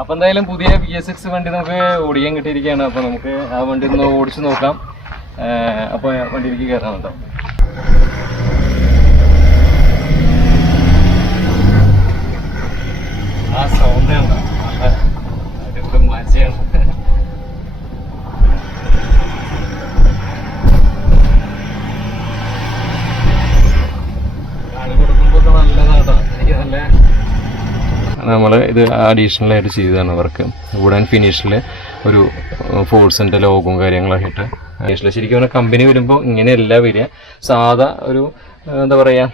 അപ്പോൾ എന്തായാലും പുതിയ BS6 വണ്ടി നമുക്ക് ഓടിക്കാൻ കിട്ടിയിരിക്കുകയാണ്. അപ്പോൾ നമുക്ക് ആ വണ്ടി ഒന്ന് ഓടിച്ച് നോക്കാം. അപ്പോൾ വണ്ടിയിലേക്ക് കയറാം കേട്ടോ. ആ സൗണ്ട് ഉണ്ടോ, നല്ല അടിപൊളി മാച്ചയാണ്. നമ്മൾ ഇത് അഡീഷണലായിട്ട് ചെയ്തതാണ് വർക്ക്. വുഡ് ആൻഡ് ഫിനിഷിൽ ഒരു ഫോഴ്സിൻ്റെ ലോഗവും കാര്യങ്ങളൊക്കെ ഇട്ട് അഡീഷണൽ. ശരിക്കും പറഞ്ഞാൽ കമ്പനി വരുമ്പോൾ ഇങ്ങനെയല്ല വരിക, സാധാ ഒരു എന്താ പറയുക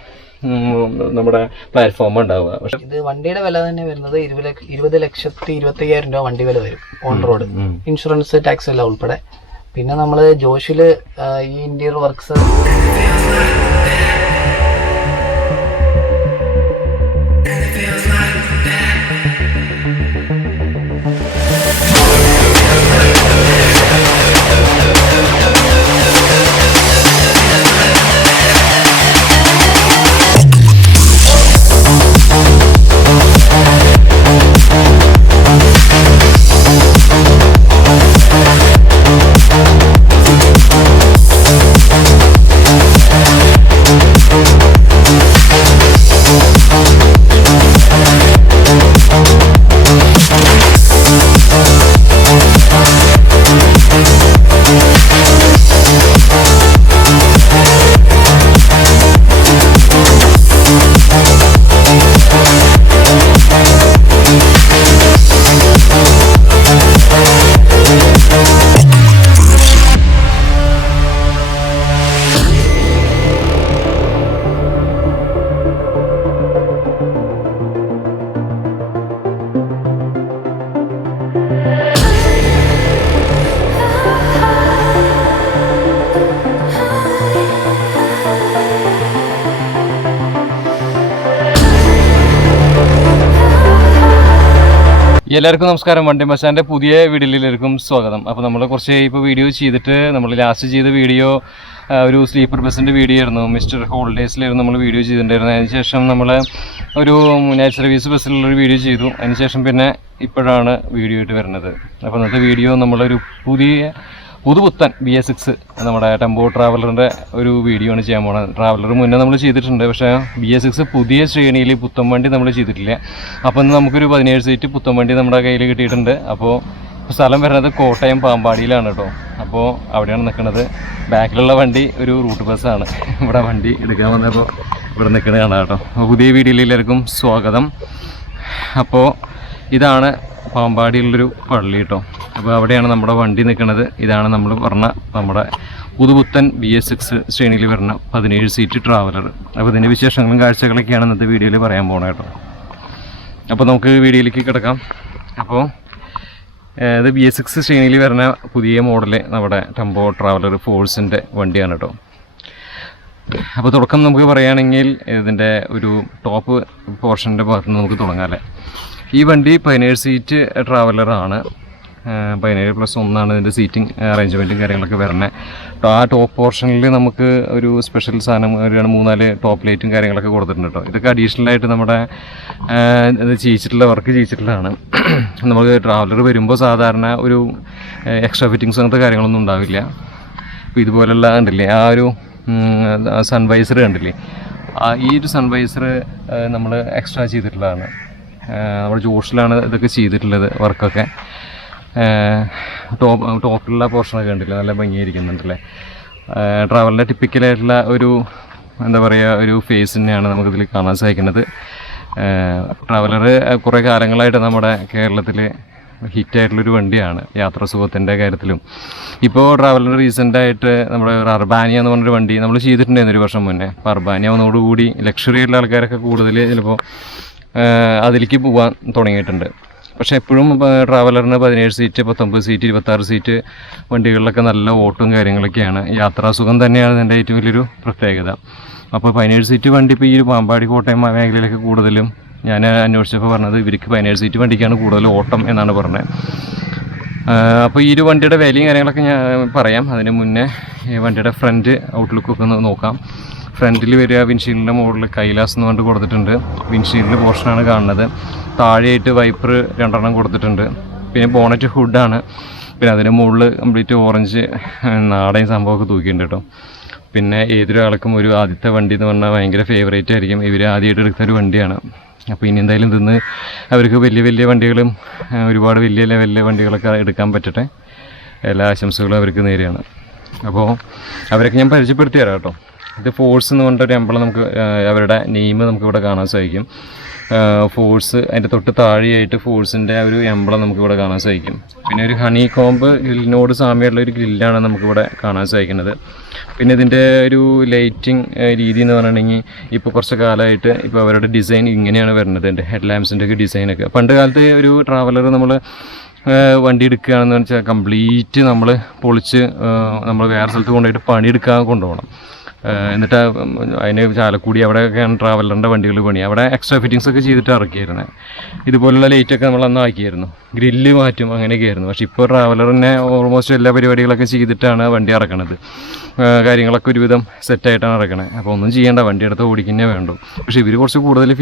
നമ്മുടെ പ്ലാറ്റ്ഫോം ഉണ്ടാവുക. പക്ഷെ ഇത് വണ്ടിയുടെ വില തന്നെ വരുന്നത് 20,25,000 രൂപ വണ്ടി വില വരും ഓൺ റോഡ്, ഇൻഷുറൻസ് ടാക്സ് എല്ലാം ഉൾപ്പെടെ. പിന്നെ നമ്മൾ ജോഷിൽ ഈ ഇന്റീരിയർ വർക്ക്സ് എല്ലാവർക്കും നമസ്കാരം. വണ്ടി മച്ചാൻ്റെ പുതിയ വീഡിയോയിലേക്കും സ്വാഗതം. അപ്പോൾ നമ്മൾ കുറച്ച് ഇപ്പോൾ വീഡിയോ ചെയ്തിട്ട് നമ്മൾ ലാസ്റ്റ് ചെയ്ത വീഡിയോ ഒരു സ്ലീപ്പർ ബസ്സിൻ്റെ വീഡിയോ ആയിരുന്നു. മിസ്റ്റർ ഹോളിഡേയ്സിലായിരുന്നു നമ്മൾ വീഡിയോ ചെയ്തിട്ടുണ്ടായിരുന്നത്. അതിനുശേഷം നമ്മൾ ഒരു നൈറ്റ് സർവീസ് ബസ്സിലുള്ളൊരു വീഡിയോ ചെയ്തു. അതിനുശേഷം പിന്നെ ഇപ്പോഴാണ് വീഡിയോ ആയിട്ട് വരുന്നത്. അപ്പോൾ ഇന്നത്തെ വീഡിയോ നമ്മളൊരു പുതുപുത്തൻ BS6 നമ്മുടെ ടെമ്പോ ട്രാവലറിൻ്റെ ഒരു വീഡിയോ ആണ് ചെയ്യാൻ പോകുന്നത്. ട്രാവലർ മുന്നേ നമ്മൾ ചെയ്തിട്ടുണ്ട്, പക്ഷേ BS6 പുതിയ ശ്രേണിയിൽ പുത്തൻ വണ്ടി നമ്മൾ ചെയ്തിട്ടില്ല. അപ്പോൾ ഇന്ന് നമുക്കൊരു 17 സീറ്റ് പുത്തൻ വണ്ടി നമ്മുടെ കയ്യിൽ കിട്ടിയിട്ടുണ്ട്. അപ്പോൾ സ്ഥലം വരുന്നത് കോട്ടയം പാമ്പാടിയിലാണ് കേട്ടോ. അപ്പോൾ അവിടെയാണ് നിൽക്കുന്നത്. ബാക്കിലുള്ള വണ്ടി ഒരു റൂട്ട് ബസ്സാണ്. ഇവിടെ വണ്ടി എടുക്കാൻ വന്നപ്പോൾ ഇവിടെ നിൽക്കുന്നതാണ് കേട്ടോ. പുതിയ വീഡിയോയിൽ എല്ലാവർക്കും സ്വാഗതം. അപ്പോൾ ഇതാണ് പാമ്പാടിയുള്ളൊരു പള്ളി കേട്ടോ. അപ്പോൾ അവിടെയാണ് നമ്മുടെ വണ്ടി നിൽക്കുന്നത്. ഇതാണ് നമ്മൾ പറഞ്ഞ നമ്മുടെ പുതുപുത്തൻ BS6 ശ്രേണിയിൽ വരുന്ന 17 സീറ്റ് ട്രാവലർ. അപ്പോൾ ഇതിൻ്റെ വിശേഷങ്ങളും കാഴ്ചകളൊക്കെയാണ് ഇന്നത്തെ വീഡിയോയിൽ പറയാൻ പോകുന്നത് കേട്ടോ. അപ്പോൾ നമുക്ക് വീഡിയോയിലേക്ക് കിടക്കാം. അപ്പോൾ ഇത് BS6 ശ്രേണിയിൽ വരുന്ന പുതിയ മോഡല് നമ്മുടെ ടെമ്പോ ട്രാവലർ ഫോഴ്സിൻ്റെ വണ്ടിയാണ് കേട്ടോ. അപ്പോൾ തുടക്കം നമുക്ക് പറയുകയാണെങ്കിൽ ഇതിൻ്റെ ഒരു ടോപ്പ് പോർഷൻ്റെ ഭാഗത്ത് നിന്ന് നമുക്ക് തുടങ്ങാം അല്ലേ. ഈ വണ്ടി 17 സീറ്റ് ട്രാവലറാണ്. 17+1 ഇതിൻ്റെ സീറ്റിംഗ് അറേഞ്ച്മെൻറ്റും കാര്യങ്ങളൊക്കെ വരുന്നത്. ആ ടോപ്പ് പോർഷനിൽ നമുക്ക് ഒരു സ്പെഷ്യൽ സാധനം ഒരു 3-4 ടോപ്പ് ലൈറ്റും കാര്യങ്ങളൊക്കെ കൊടുത്തിട്ടുണ്ട് കേട്ടോ. ഇതൊക്കെ അഡീഷണലായിട്ട് നമ്മുടെ ഇത് ചെയ്യിച്ചിട്ടുള്ള വർക്ക് ചെയ്യിച്ചിട്ടുള്ളതാണ്. നമുക്ക് ട്രാവലർ വരുമ്പോൾ സാധാരണ ഒരു എക്സ്ട്രാ ഫിറ്റിങ്സ് അങ്ങനത്തെ കാര്യങ്ങളൊന്നും ഉണ്ടാവില്ല. അപ്പോൾ ഇതുപോലെയുള്ള കണ്ടില്ലേ, ആ ഒരു സൺവൈസർ കണ്ടില്ലേ, ഈ ഒരു സൺവൈസർ നമ്മൾ എക്സ്ട്രാ ചെയ്തിട്ടുള്ളതാണ്. നമ്മുടെ ജോഷിലാണ് ഇതൊക്കെ ചെയ്തിട്ടുള്ളത് വർക്കൊക്കെ. ടോപ്പിലുള്ള പോർഷനൊക്കെ കണ്ടില്ലേ, നല്ല ഭംഗിയായിരിക്കുന്നുണ്ടല്ലേ. ട്രാവലിൻ്റെ ടിപ്പിക്കലായിട്ടുള്ള ഒരു എന്താ പറയുക ഒരു ഫേസ് തന്നെയാണ് നമുക്കിതിൽ കാണാൻ സാധിക്കുന്നത്. ട്രാവലർ കുറേ കാലങ്ങളായിട്ട് നമ്മുടെ കേരളത്തിൽ ഹിറ്റായിട്ടുള്ളൊരു വണ്ടിയാണ് യാത്രാസുഖത്തിൻ്റെ കാര്യത്തിലും. ഇപ്പോൾ ട്രാവലർ റീസെൻ്റായിട്ട് നമ്മുടെ അർബാനിയ എന്ന് പറഞ്ഞൊരു വണ്ടി നമ്മൾ ചെയ്തിട്ടുണ്ടായിരുന്നു 1 വർഷം മുന്നേ. അപ്പോൾ അർബാനിയ വന്നതോടുകൂടി ലക്ഷറി ആയിട്ടുള്ള ആൾക്കാരൊക്കെ കൂടുതൽ ചിലപ്പോൾ അതിലേക്ക് പോകാൻ തുടങ്ങിയിട്ടുണ്ട്. പക്ഷേ എപ്പോഴും ട്രാവലറിന് 17 സീറ്റ് 19 സീറ്റ് 26 സീറ്റ് വണ്ടികളിലൊക്കെ നല്ല ഓട്ടും കാര്യങ്ങളൊക്കെയാണ്. യാത്രാസുഖം തന്നെയാണ് ഇതിൻ്റെ ഏറ്റവും വലിയൊരു പ്രത്യേകത. അപ്പോൾ 17 സീറ്റ് വണ്ടി ഇപ്പോൾ ഈ ഒരു പാമ്പാടി കോട്ടയം മേഖലയിലൊക്കെ കൂടുതലും ഞാൻ അന്വേഷിച്ചപ്പോൾ പറഞ്ഞത് ഇവർക്ക് 17 സീറ്റ് വണ്ടിക്കാണ് കൂടുതൽ ഓട്ടം എന്നാണ് പറഞ്ഞത്. അപ്പോൾ ഈ ഒരു വണ്ടിയുടെ വിലയും കാര്യങ്ങളൊക്കെ ഞാൻ പറയാം. അതിന് മുന്നേ ഈ വണ്ടിയുടെ ഫ്രണ്ട് ഔട്ട്ലുക്കൊക്കെ ഒന്ന് നോക്കാം. ഫ്രണ്ടിൽ വരിക വിൻഷീൽഡിൻ്റെ മുകളിൽ കൈലാസ് എന്ന് പറഞ്ഞിട്ട് കൊടുത്തിട്ടുണ്ട്. വിൻഷീൽഡിൻ്റെ പോർഷനാണ് കാണുന്നത്. താഴെയായിട്ട് വൈപ്പർ 2 കൊടുത്തിട്ടുണ്ട്. പിന്നെ ബോണറ്റ് ഹുഡാണ്. പിന്നെ അതിന് മുകളിൽ കംപ്ലീറ്റ് ഓറഞ്ച് നാടൻ സംഭവമൊക്കെ തൂക്കിയിട്ടുണ്ട് കേട്ടോ. പിന്നെ ഏതൊരാൾക്കും ഒരു ആദ്യത്തെ വണ്ടി എന്ന് പറഞ്ഞാൽ ഭയങ്കര ഫേവറേറ്റ് ആയിരിക്കും. ഇവർ ആദ്യമായിട്ട് എടുത്തൊരു വണ്ടിയാണ്. അപ്പോൾ ഇനി എന്തായാലും ഇന്ന് അവർക്ക് വലിയ വണ്ടികളും ഒരുപാട് വലിയ ലെവലിലെ വണ്ടികളൊക്കെ എടുക്കാൻ പറ്റട്ടെ. എല്ലാ ആശംസകളും അവർക്ക് നേരെയാണ്. അപ്പോൾ അവരൊക്കെ ഞാൻ പരിചയപ്പെടുത്തി തരാം കേട്ടോ. ഇത് ഫോഴ്സ് എന്ന് പറഞ്ഞിട്ടൊരു എംബ്ലം നമുക്ക് അവരുടെ നെയിം നമുക്കിവിടെ കാണാൻ സാധിക്കും. ഫോഴ്സ് അതിൻ്റെ തൊട്ട് താഴെയായിട്ട് ഫോഴ്സിൻ്റെ ഒരു എംബ്ലം നമുക്കിവിടെ കാണാൻ സാധിക്കും. പിന്നെ ഒരു ഹണി കോംബ് ഗ്രില്ലിനോട് സാമ്യമുള്ള ഒരു ഗ്രില്ലാണ് നമുക്കിവിടെ കാണാൻ സാധിക്കുന്നത്. പിന്നെ ഇതിൻ്റെ ഒരു ലൈറ്റിംഗ് രീതി എന്ന് പറഞ്ഞിട്ടുണ്ടെങ്കിൽ ഇപ്പോൾ കുറച്ച് കാലമായിട്ട് ഇപ്പോൾ അവരുടെ ഡിസൈൻ ഇങ്ങനെയാണ് വരുന്നത്. എൻ്റെ ഹെഡ് ലാമ്പ്സിൻ്റെ ഒക്കെ ഡിസൈനൊക്കെ പണ്ട് കാലത്ത് ഒരു ട്രാവലർ നമ്മൾ വണ്ടി എടുക്കുകയാണെന്ന് വെച്ചാൽ കംപ്ലീറ്റ് നമ്മൾ പൊളിച്ച് നമ്മൾ വേറെ സ്ഥലത്ത് കൊണ്ടുപോയിട്ട് പണിയെടുക്കാൻ കൊണ്ടുപോകണം. എന്നിട്ട് അതിന് ചാലക്കുടി അവിടെയൊക്കെയാണ് ട്രാവലറിൻ്റെ വണ്ടികൾ പണി. അവിടെ എക്സ്ട്രാ ഫിറ്റിങ്സ് ഒക്കെ ചെയ്തിട്ട് ഇറക്കിയിരുന്നത്. ഇതുപോലുള്ള ലൈറ്റൊക്കെ നമ്മൾ അന്ന് ആക്കിയായിരുന്നു. ഗ്രില്ല് മാറ്റും അങ്ങനെയൊക്കെ ആയിരുന്നു. പക്ഷേ ഇപ്പോൾ ട്രാവലറിനെ ഓൾമോസ്റ്റ് എല്ലാ പരിപാടികളൊക്കെ ചെയ്തിട്ടാണ് വണ്ടി ഇറക്കണത്. കാര്യങ്ങളൊക്കെ ഒരുവിധം സെറ്റായിട്ടാണ് ഇറക്കണത്. അപ്പോൾ ഒന്നും ചെയ്യേണ്ട, വണ്ടി എടുത്ത് ഓടിക്കുന്നേ വേണ്ടു. പക്ഷേ ഇവർ കുറച്ച് കൂടുതൽ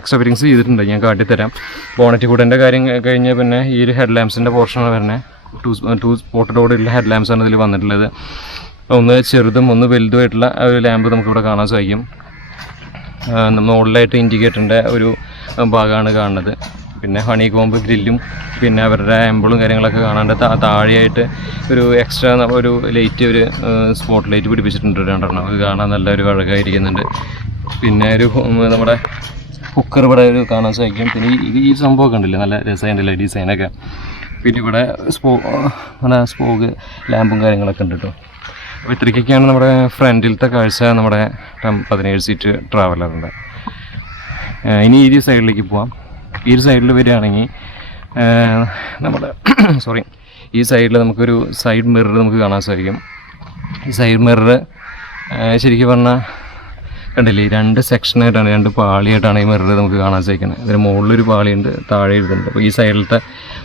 എക്സ്ട്രാ ഫിറ്റിങ്സ് ചെയ്തിട്ടുണ്ട്. ഞാൻ കാട്ടിത്തരാം. ബോണറ്റ് കൂടൻ്റെ കാര്യം കഴിഞ്ഞാൽ പിന്നെ ഈ ഒരു ഹെഡ് ലാമ്പ്സിൻ്റെ പോർഷനാണ് വരുന്നത്. 2 സ്പോട്ടഡോടുള്ള ഹെഡ് ലാമ്പ്സാണ് ഇതിൽ വന്നിട്ടുള്ളത്. ഒന്ന് ചെറുതും ഒന്ന് വലുതുമായിട്ടുള്ള ഒരു ലാമ്പ് നമുക്കിവിടെ കാണാൻ സാധിക്കും. മുകളിലായിട്ട് ഇൻഡിക്കേറ്ററിൻ്റെ ഒരു ഭാഗമാണ് കാണുന്നത്. പിന്നെ ഹണി കോംബ് ഗ്രില്ലും പിന്നെ അവരുടെ എംബിളും കാര്യങ്ങളൊക്കെ കാണാണ്ട് താഴെയായിട്ട് ഒരു എക്സ്ട്രാ ഒരു ലൈറ്റ്, ഒരു സ്പോട്ട് ലൈറ്റ് പിടിപ്പിച്ചിട്ടുണ്ട് 2. അത് കാണാൻ നല്ലൊരു അഴകായിരിക്കുന്നുണ്ട്. പിന്നെ ഒരു നമ്മുടെ കുക്കർ ഇവിടെ ഒരു കാണാൻ സാധിക്കും. പിന്നെ ഈ സംഭവമൊക്കെ ഉണ്ടല്ലേ, നല്ല രസമുണ്ടല്ലേ ഡിസൈനൊക്കെ. പിന്നെ ഇവിടെ സ്പോക്ക് ലാമ്പും കാര്യങ്ങളൊക്കെ ഉണ്ട് കേട്ടോ. അപ്പോൾ ഇത്രയ്ക്കൊക്കെയാണ് നമ്മുടെ ഫ്രണ്ടിലത്തെ കാഴ്ച നമ്മുടെ 17 സീറ്റ് ട്രാവലറിൻ്റെ. ഇനി ഈ സൈഡിലേക്ക് പോവാം. ഈ ഒരു സൈഡിൽ വരികയാണെങ്കിൽ നമ്മുടെ ഈ സൈഡിൽ നമുക്കൊരു സൈഡ് മിറർ നമുക്ക് കാണാൻ സാധിക്കും. ഈ സൈഡ് മിറർ ശരിക്കും പറഞ്ഞാൽ കണ്ടില്ലേ, 2 സെക്ഷനായിട്ടാണ്, 2 പാളിയായിട്ടാണ് ഈ മിറർ നമുക്ക് കാണാൻ സാധിക്കുന്നത്. ഇതിന് മുകളിലൊരു പാളിയുണ്ട്, താഴെ എഴുതുന്നുണ്ട്. അപ്പോൾ ഈ സൈഡിലത്തെ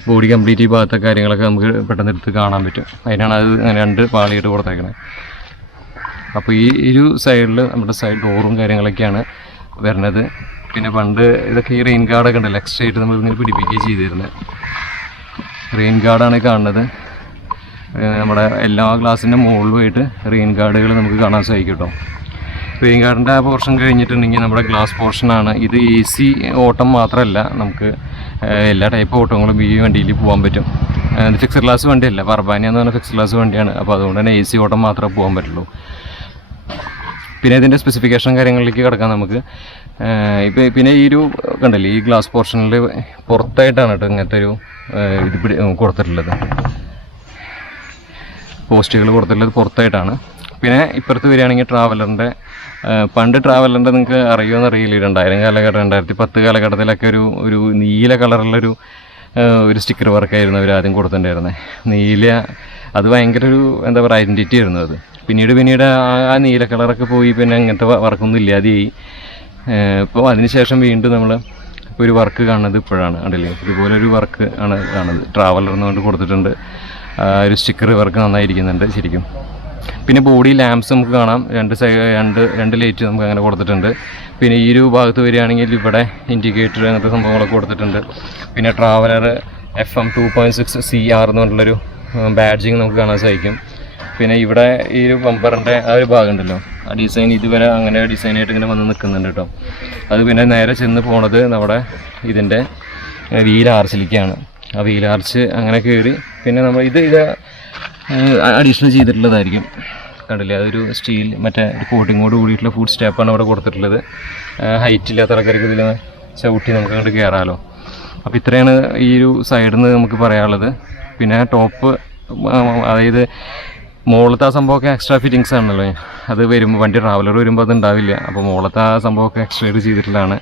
ബോഡി കംപ്ലീറ്റ് ഈ ഭാഗത്തെ കാര്യങ്ങളൊക്കെ നമുക്ക് പെട്ടെന്ന് എടുത്ത് കാണാൻ പറ്റും. അതിനാണ് അത് 2 പാളിയായിട്ട് കൊടുത്തേക്കുന്നത്. അപ്പോൾ ഈ ഒരു സൈഡിൽ നമ്മുടെ സൈഡ് ഡോറും കാര്യങ്ങളൊക്കെയാണ് വരുന്നത്. പിന്നെ പണ്ട് ഇതൊക്കെ ഈ റെയിൻ ഗാർഡൊക്കെ ഉണ്ടല്ലോ, എക്സ്ട്രാ ആയിട്ട് നമ്മൾ ഇങ്ങനെ പിടിപ്പിക്കുകയും ചെയ്തിരുന്നത്. റെയിൻ ഗാർഡാണ് കാണുന്നത്. നമ്മുടെ എല്ലാ ഗ്ലാസിൻ്റെ മുകളിലുമായിട്ട് റെയിൻ ഗാർഡുകൾ നമുക്ക് കാണാൻ സാധിക്കും കേട്ടോ. റെയിൻ ഗാർഡിൻ്റെ ആ പോർഷൻ കഴിഞ്ഞിട്ടുണ്ടെങ്കിൽ നമ്മുടെ ഗ്ലാസ് പോർഷനാണ്. ഇത് AC ഓട്ടം മാത്രമല്ല, നമുക്ക് എല്ലാ ടൈപ്പ് ഓട്ടങ്ങളും ഈ വണ്ടിയിൽ പോകാൻ പറ്റും. ഇത് ഫിക്സഡ് ക്ലാസ് വണ്ടിയല്ല, പർബാനിയ എന്ന് പറഞ്ഞാൽ ഫിക്സഡ് ക്ലാസ് വണ്ടിയാണ്. അപ്പോൾ അതുകൊണ്ട് തന്നെ AC ഓട്ടം മാത്രമേ പോകാൻ പറ്റുള്ളൂ. പിന്നെ ഇതിൻ്റെ സ്പെസിഫിക്കേഷൻ കാര്യങ്ങളിലേക്ക് കിടക്കാം നമുക്ക്. പിന്നെ ഈ ഒരു കണ്ടല്ലേ, ഈ ഗ്ലാസ് പോർഷനിൽ പുറത്തായിട്ടാണ് കേട്ടോ ഇങ്ങനത്തെ ഒരു ഇത് കൊടുത്തിട്ടുള്ളത്. പോസ്റ്റുകൾ കൊടുത്തിട്ടുള്ളത് പുറത്തായിട്ടാണ്. പിന്നെ ഇപ്പുറത്ത് വരികയാണെങ്കിൽ പണ്ട് ട്രാവലറിൻ്റെ നിങ്ങൾക്ക് അറിയുമെന്ന് അറിയില്ല, 2000 കാലഘട്ടം 2010 കാലഘട്ടത്തിലൊക്കെ ഒരു നീല കളറുള്ളൊരു സ്റ്റിക്കർ വർക്കായിരുന്നു അവർ ആദ്യം കൊടുത്തിട്ടുണ്ടായിരുന്നത്. നീല, അത് ഭയങ്കര ഒരു എന്താ പറയുക ഐഡൻറ്റിറ്റി ആയിരുന്നു അത്. പിന്നീട് ആ നീല കളറൊക്കെ പോയി, പിന്നെ അങ്ങനത്തെ വർക്കൊന്നും ഇല്ലാതെയായി. ഇപ്പോൾ അതിനുശേഷം വീണ്ടും നമ്മൾ ഇപ്പോൾ ഒരു വർക്ക് കാണുന്നത് ഇപ്പോഴാണ് കണ്ടില്ലേ, ഇതുപോലെ ഒരു വർക്ക് ആണ് കാണുന്നത്. ട്രാവലർ എന്നുകൊണ്ട് കൊടുത്തിട്ടുണ്ട്. ഒരു സ്റ്റിക്കർ വർക്ക് നന്നായിരിക്കുന്നുണ്ട് ശരിക്കും. പിന്നെ ബോഡി ലാമ്പ്സ് നമുക്ക് കാണാം, 2 ലൈറ്റ് നമുക്ക് അങ്ങനെ കൊടുത്തിട്ടുണ്ട്. പിന്നെ ഈ ഒരു ഭാഗത്ത് വരികയാണെങ്കിൽ ഇവിടെ ഇൻഡിക്കേറ്റർ അങ്ങനത്തെ സംഭവങ്ങളൊക്കെ കൊടുത്തിട്ടുണ്ട്. പിന്നെ ട്രാവലർ FM 2.6 CR എന്ന് പറഞ്ഞിട്ടുള്ളൊരു ബാഡ്ജിങ് നമുക്ക് കാണാൻ സാധിക്കും. പിന്നെ ഇവിടെ ഈ ഒരു ബമ്പറിൻ്റെ ആ ഒരു ഭാഗം ഉണ്ടല്ലോ, ആ ഡിസൈൻ ഇതുവരെ അങ്ങനെ ഡിസൈനായിട്ട് ഇങ്ങനെ വന്ന് നിൽക്കുന്നുണ്ട് കേട്ടോ. അത് പിന്നെ നേരെ ചെന്ന് പോണത് നമ്മുടെ ഇതിൻ്റെ വീൽ ആർച്ചിലേക്കാണ്. ആ വീൽ ആർച്ച് അങ്ങനെ കയറി പിന്നെ നമ്മൾ ഇത് അഡീഷണൽ ചെയ്തിട്ടുള്ളതായിരിക്കും. കണ്ടില്ലേ, അതൊരു സ്റ്റീൽ മറ്റേ കോട്ടിങ്ങോട് കൂടിയിട്ടുള്ള ഫുഡ് സ്റ്റെപ്പാണ് അവിടെ കൊടുത്തിട്ടുള്ളത്. ഹൈറ്റ് ഇല്ലാത്ത ആൾക്കാർക്ക് ഇതിൽ ചവിട്ടി നമുക്ക് അങ്ങോട്ട് കയറാമല്ലോ. അപ്പോൾ ഇത്രയാണ് ഈ ഒരു സൈഡിൽ നിന്ന് നമുക്ക് പറയാനുള്ളത്. പിന്നെ ടോപ്പ്, അതായത് മുകളിലത്തെ ആ സംഭവമൊക്കെ എക്സ്ട്രാ ഫിറ്റിങ്സ് ആണല്ലോ, അത് വരുമ്പോൾ വണ്ടി ട്രാവലർ വരുമ്പോൾ അത് ഉണ്ടാവില്ല. അപ്പോൾ മുകളിലത്തെ ആ സംഭവമൊക്കെ എക്സ്ട്രാ ആയിട്ട് ചെയ്തിട്ടുള്ളതാണ്.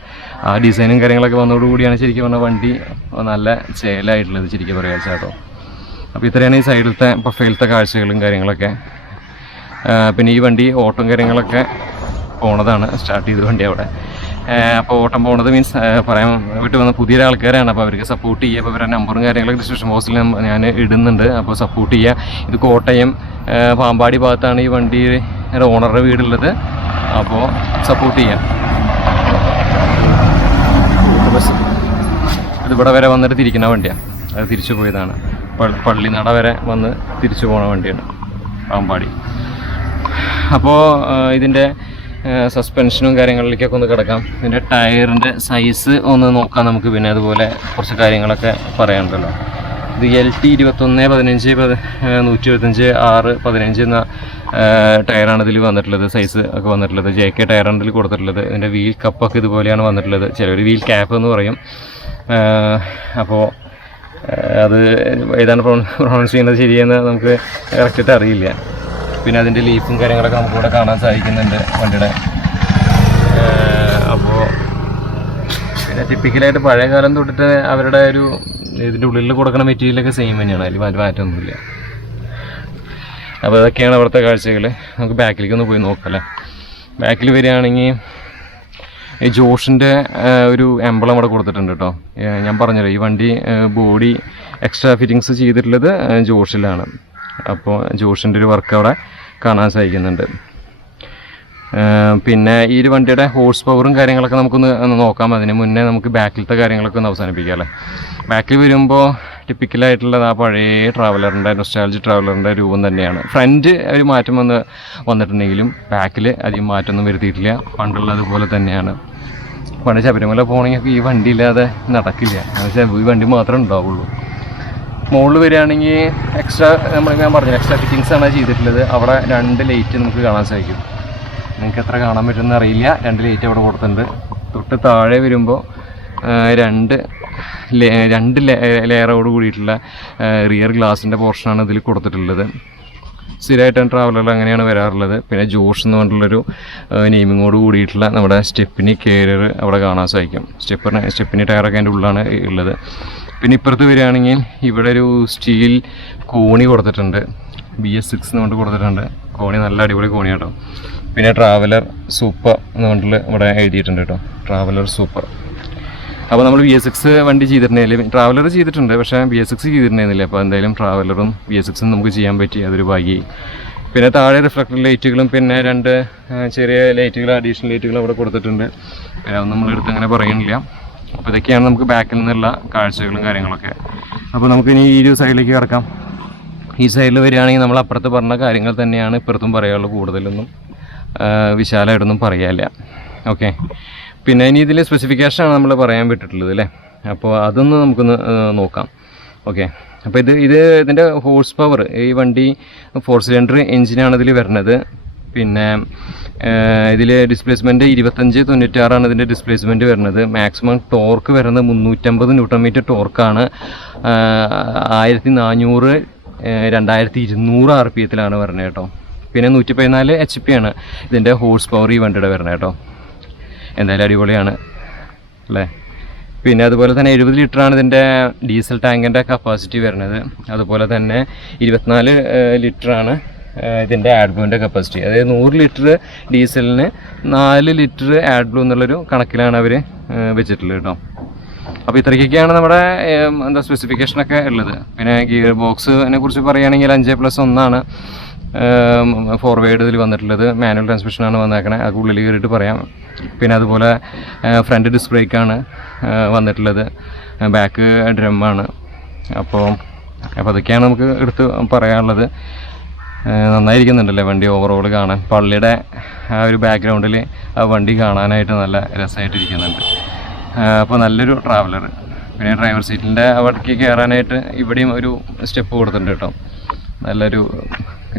ആ ഡിസൈനും കാര്യങ്ങളൊക്കെ വന്നതോടുകൂടിയാണ് ശരിക്കും പറഞ്ഞാൽ വണ്ടി നല്ല ചേലായിട്ടുള്ളത് ശരിക്കും പറയാം ചേട്ടോ. അപ്പോൾ ഇത്രയാണ് ഈ സൈഡിലത്തെ പ്രൊഫൈലത്തെ കാഴ്ചകളും കാര്യങ്ങളൊക്കെ. പിന്നെ ഈ വണ്ടി ഓട്ടം കാര്യങ്ങളൊക്കെ പോണതാണ്, സ്റ്റാർട്ട് ചെയ്ത വണ്ടി അവിടെ. അപ്പോൾ ഓട്ടം പോകുന്നത് മീൻസ് പറയാൻ വിട്ട് വന്ന പുതിയ ആൾക്കാരാണ്. അപ്പോൾ അവർക്ക് സപ്പോർട്ട് ചെയ്യുക. അപ്പോൾ അവരുടെ നമ്പറും കാര്യങ്ങളൊക്കെ ഡിസ്ക്രിപ്ഷൻ ബോക്സിൽ ഞാൻ ഇടുന്നുണ്ട്. അപ്പോൾ സപ്പോർട്ട് ചെയ്യുക. ഇത് കോട്ടയം പാമ്പാടി ഭാഗത്താണ് ഈ വണ്ടിയുടെ ഓണറുടെ വീടുള്ളത്. അപ്പോൾ സപ്പോർട്ട് ചെയ്യാം. ബസ് ഇതിവിടെ വരെ വന്നിട്ട് തിരിക്കുന്ന വണ്ടിയാണ്. അത് തിരിച്ചു പോയതാണ്. പള്ളിനട വരെ വന്ന് തിരിച്ചു പോകുന്ന വണ്ടിയാണ് പാമ്പാടി. അപ്പോൾ ഇതിൻ്റെ സസ്പെൻഷനും കാര്യങ്ങളിലേക്കൊക്കെ ഒന്ന് കിടക്കാം. ഇതിൻ്റെ ടയറിൻ്റെ സൈസ് ഒന്ന് നോക്കാം നമുക്ക്. പിന്നെ അതുപോലെ കുറച്ച് കാര്യങ്ങളൊക്കെ പറയാനുണ്ടല്ലോ. ഇത് LT 21-15 125 6-15 എന്ന ടയറാണ് ഇതിൽ വന്നിട്ടുള്ളത്. സൈസ് ഒക്കെ വന്നിട്ടുള്ളത് JK ടയറാണ് ഇതിൽ കൊടുത്തിട്ടുള്ളത്. ഇതിൻ്റെ വീൽ കപ്പൊക്കെ ഇതുപോലെയാണ് വന്നിട്ടുള്ളത്. ചിലർ വീൽ ക്യാപ്പ് എന്ന് പറയും. അപ്പോൾ അത് ഏതാണ് പ്രൊണൗൺസ് ചെയ്യുന്നത് ശരിയെന്ന് നമുക്ക് കറക്റ്റായിട്ട് അറിയില്ല. പിന്നെ അതിൻ്റെ ലീഫും കാര്യങ്ങളൊക്കെ നമുക്കിവിടെ കാണാൻ സാധിക്കുന്നുണ്ട് വണ്ടിയുടെ. അപ്പോൾ പിന്നെ ടിപ്പിക്കലായിട്ട് പഴയ കാലം തൊട്ടിട്ട് അവരുടെ ഒരു ഇതിൻ്റെ ഉള്ളിൽ കൊടുക്കുന്ന മെറ്റീരിയലൊക്കെ സെയിം തന്നെയാണ്. അതിൽ മാറ്റമൊന്നുമില്ല. അപ്പോൾ അതൊക്കെയാണ് അവിടുത്തെ കാഴ്ചകൾ. നമുക്ക് ബാക്കിലേക്ക് ഒന്ന് പോയി നോക്കാം അല്ലേ. ബാക്കിൽ വരികയാണെങ്കിൽ ഈ ജോഷിൻ്റെ ഒരു എംബ്ലം അവിടെ കൊടുത്തിട്ടുണ്ട് കേട്ടോ. ഞാൻ പറഞ്ഞല്ലോ ഈ വണ്ടി ബോഡി എക്സ്ട്രാ ഫിറ്റിങ്സ് ചെയ്തിട്ടുള്ളത് ജോഷിലാണ്. അപ്പോൾ ജോഷിൻ്റെ ഒരു വർക്ക് അവിടെ കാണാൻ സാധിക്കുന്നുണ്ട്. പിന്നെ ഈ ഒരു വണ്ടിയുടെ ഹോഴ്സ് പവറും കാര്യങ്ങളൊക്കെ നമുക്കൊന്ന് നോക്കാം. അതിന് മുന്നേ നമുക്ക് ബാക്കിലത്തെ കാര്യങ്ങളൊക്കെ ഒന്ന് അവസാനിപ്പിക്കാം അല്ലേ. ബാക്കിൽ വരുമ്പോൾ ടിപ്പിക്കലായിട്ടുള്ള ആ പഴയ ട്രാവലറിൻ്റെ നൊസ്റ്റാൾജി ട്രാവലറിൻ്റെ രൂപം തന്നെയാണ്. ഫ്രണ്ട് ഒരു മാറ്റം വന്നിട്ടുണ്ടെങ്കിലും ബാക്കിൽ അധികം മാറ്റമൊന്നും വരുത്തിയിട്ടില്ല. പണ്ടുള്ളതുപോലെ തന്നെയാണ്. പണ്ട് ശബരിമല പോകണമെങ്കിൽ ഈ വണ്ടി ഇല്ലാതെ നടക്കില്ല. ഈ വണ്ടി മാത്രമേ ഉണ്ടാവുള്ളൂ. മുകളിൽ വരികയാണെങ്കിൽ എക്സ്ട്രാ ഞാൻ പറഞ്ഞു എക്സ്ട്രാ ഫിറ്റിങ്സാണ് ചെയ്തിട്ടുള്ളത്. അവിടെ 2 ലൈറ്റ് നമുക്ക് കാണാൻ സാധിക്കും. നിങ്ങൾക്ക് എത്ര കാണാൻ പറ്റുമെന്ന് അറിയില്ല. 2 ലൈറ്റ് അവിടെ കൊടുത്തിട്ടുണ്ട്. തൊട്ട് താഴെ വരുമ്പോൾ 2 ലെയറോട് കൂടിയിട്ടുള്ള റിയർ ഗ്ലാസിൻ്റെ പോർഷനാണ് ഇതിൽ കൊടുത്തിട്ടുള്ളത്. സ്ഥിരമായിട്ടാണ് ട്രാവലറിൽ അങ്ങനെയാണ് വരാറുള്ളത്. പിന്നെ ജോഷ് എന്ന് പറഞ്ഞിട്ടുള്ളൊരു നെയിമിങ്ങോട് കൂടിയിട്ടുള്ള നമ്മുടെ സ്റ്റെപ്പിനി കാരിയർ അവിടെ കാണാൻ സാധിക്കും. സ്റ്റെപ്പിനി ടയറൊക്കെ അതിൻ്റെ ഉള്ളിലാണ് ഉള്ളത്. പിന്നെ ഇപ്പുറത്ത് വരികയാണെങ്കിൽ ഇവിടെ ഒരു സ്റ്റീൽ കോണി കൊടുത്തിട്ടുണ്ട്. BS6 എന്ന് പറഞ്ഞിട്ട് കൊടുത്തിട്ടുണ്ട്. കോണി നല്ല അടിപൊളി കോണി കേട്ടോ. പിന്നെ ട്രാവലർ സൂപ്പർ എന്ന് പറഞ്ഞിട്ട് ഇവിടെ എഴുതിയിട്ടുണ്ട് കേട്ടോ. Traveller super. അപ്പോൾ നമ്മൾ BS6 വണ്ടി ചെയ്തിട്ടുണ്ടായില്ല. ട്രാവലർ ചെയ്തിട്ടുണ്ട്, പക്ഷേ BS6 ചെയ്തിട്ടുണ്ടായിരുന്നില്ല. അപ്പോൾ എന്തായാലും ട്രാവലറും BS6 നമുക്ക് ചെയ്യാൻ പറ്റി. അതൊരു ഭാഗ്യമായി. പിന്നെ താഴെ റിഫ്ലക്ടർ ലൈറ്റുകളും പിന്നെ 2 ചെറിയ ലൈറ്റുകൾ അഡീഷണൽ ലൈറ്റുകൾ അവിടെ കൊടുത്തിട്ടുണ്ട്. പിന്നെ അതൊന്നും നമ്മളെടുത്ത് അങ്ങനെ പറയുന്നില്ല. അപ്പോൾ ഇതൊക്കെയാണ് നമുക്ക് ബാക്കിൽ നിന്നുള്ള കാഴ്ചകളും കാര്യങ്ങളൊക്കെ. അപ്പോൾ നമുക്കിനി ഈ ഒരു സൈഡിലേക്ക് കിടക്കാം. ഈ സൈഡിൽ വരികയാണെങ്കിൽ നമ്മൾ അപ്പുറത്ത് പറഞ്ഞ കാര്യങ്ങൾ തന്നെയാണ് ഇപ്പുറത്തും പറയാനുള്ളൂ. കൂടുതലൊന്നും വിശാലമായിട്ടൊന്നും പറയാനില്ല. ഓക്കെ. പിന്നെ ഇനി ഇതിൽ സ്പെസിഫിക്കേഷനാണ് നമ്മൾ പറയാൻ വിട്ടിട്ടുള്ളത് അല്ലേ. അപ്പോൾ അതൊന്ന് നമുക്കൊന്ന് നോക്കാം. ഓക്കെ. അപ്പോൾ ഇതിൻ്റെ ഹോഴ്സ് പവർ, ഈ വണ്ടി 4 സിലിണ്ടർ എഞ്ചിനാണ് ഇതിൽ വരുന്നത്. പിന്നെ ഇതിൽ ഡിസ്പ്ലേസ്മെൻറ്റ് 2596 ഇതിൻ്റെ ഡിസ്പ്ലേസ്മെൻറ്റ് വരുന്നത്. മാക്സിമം ടോർക്ക് വരുന്നത് 350 ന്യൂട്ടൺ ടോർക്കാണ്. 1400 2200 RPM വരുന്നത് കേട്ടോ. പിന്നെ 114 HP ആണ് ഇതിൻ്റെ ഹോഴ്സ് പവർ ഈ വണ്ടിയുടെ വരുന്നത് കേട്ടോ. എന്തായാലും അടിപൊളിയാണ് അല്ലേ. പിന്നെ അതുപോലെ തന്നെ 70 ലിറ്ററാണ് ഇതിൻ്റെ ഡീസൽ ടാങ്കിൻ്റെ കപ്പാസിറ്റി വരുന്നത്. അതുപോലെ തന്നെ 24 ലിറ്ററാണ് ഇതിൻ്റെ ആഡ്ബ്ലൂവിൻ്റെ കപ്പാസിറ്റി. അതായത് 100 ലിറ്റർ ഡീസലിന് 4 ലിറ്റർ ആഡ്ബ്ലൂ എന്നുള്ളൊരു കണക്കിലാണ് അവർ വെച്ചിട്ടുള്ളത് കേട്ടോ. അപ്പോൾ ഇത്രയ്ക്കൊക്കെയാണ് നമ്മുടെ സ്പെസിഫിക്കേഷനൊക്കെ ഉള്ളത്. പിന്നെ ഗിയർ ബോക്സിനെ കുറിച്ച് പറയുകയാണെങ്കിൽ 5+1 ഫോർവേഡ് ഇതിൽ വന്നിട്ടുള്ളത്. മാനുവൽ ട്രാൻസ്മിഷനാണ് വന്നേക്കണേ. അത് ഉള്ളിൽ കയറിയിട്ട് പറയാം. പിന്നെ അതുപോലെ ഫ്രണ്ട് ഡിസ്ക് ബ്രേക്കാണ് വന്നിട്ടുള്ളത്. ബാക്ക് ഡ്രമ്മാണ്. അപ്പോൾ അതൊക്കെയാണ് നമുക്ക് എടുത്ത് പറയാനുള്ളത്. നന്നായിരിക്കുന്നുണ്ടല്ലേ വണ്ടി ഓവറോൾ കാണാൻ. പള്ളിയുടെ ആ ഒരു ബാക്ക്ഗ്രൗണ്ടിൽ ആ വണ്ടി കാണാനായിട്ട് നല്ല രസമായിട്ടിരിക്കുന്നുണ്ട്. അപ്പോൾ നല്ലൊരു ട്രാവലർ. പിന്നെ ഡ്രൈവർ സീറ്റിൻ്റെ അവിടേക്ക് കയറാനായിട്ട് ഇവിടെയും ഒരു സ്റ്റെപ്പ് കൊടുത്തിട്ടുണ്ട് കേട്ടോ. നല്ലൊരു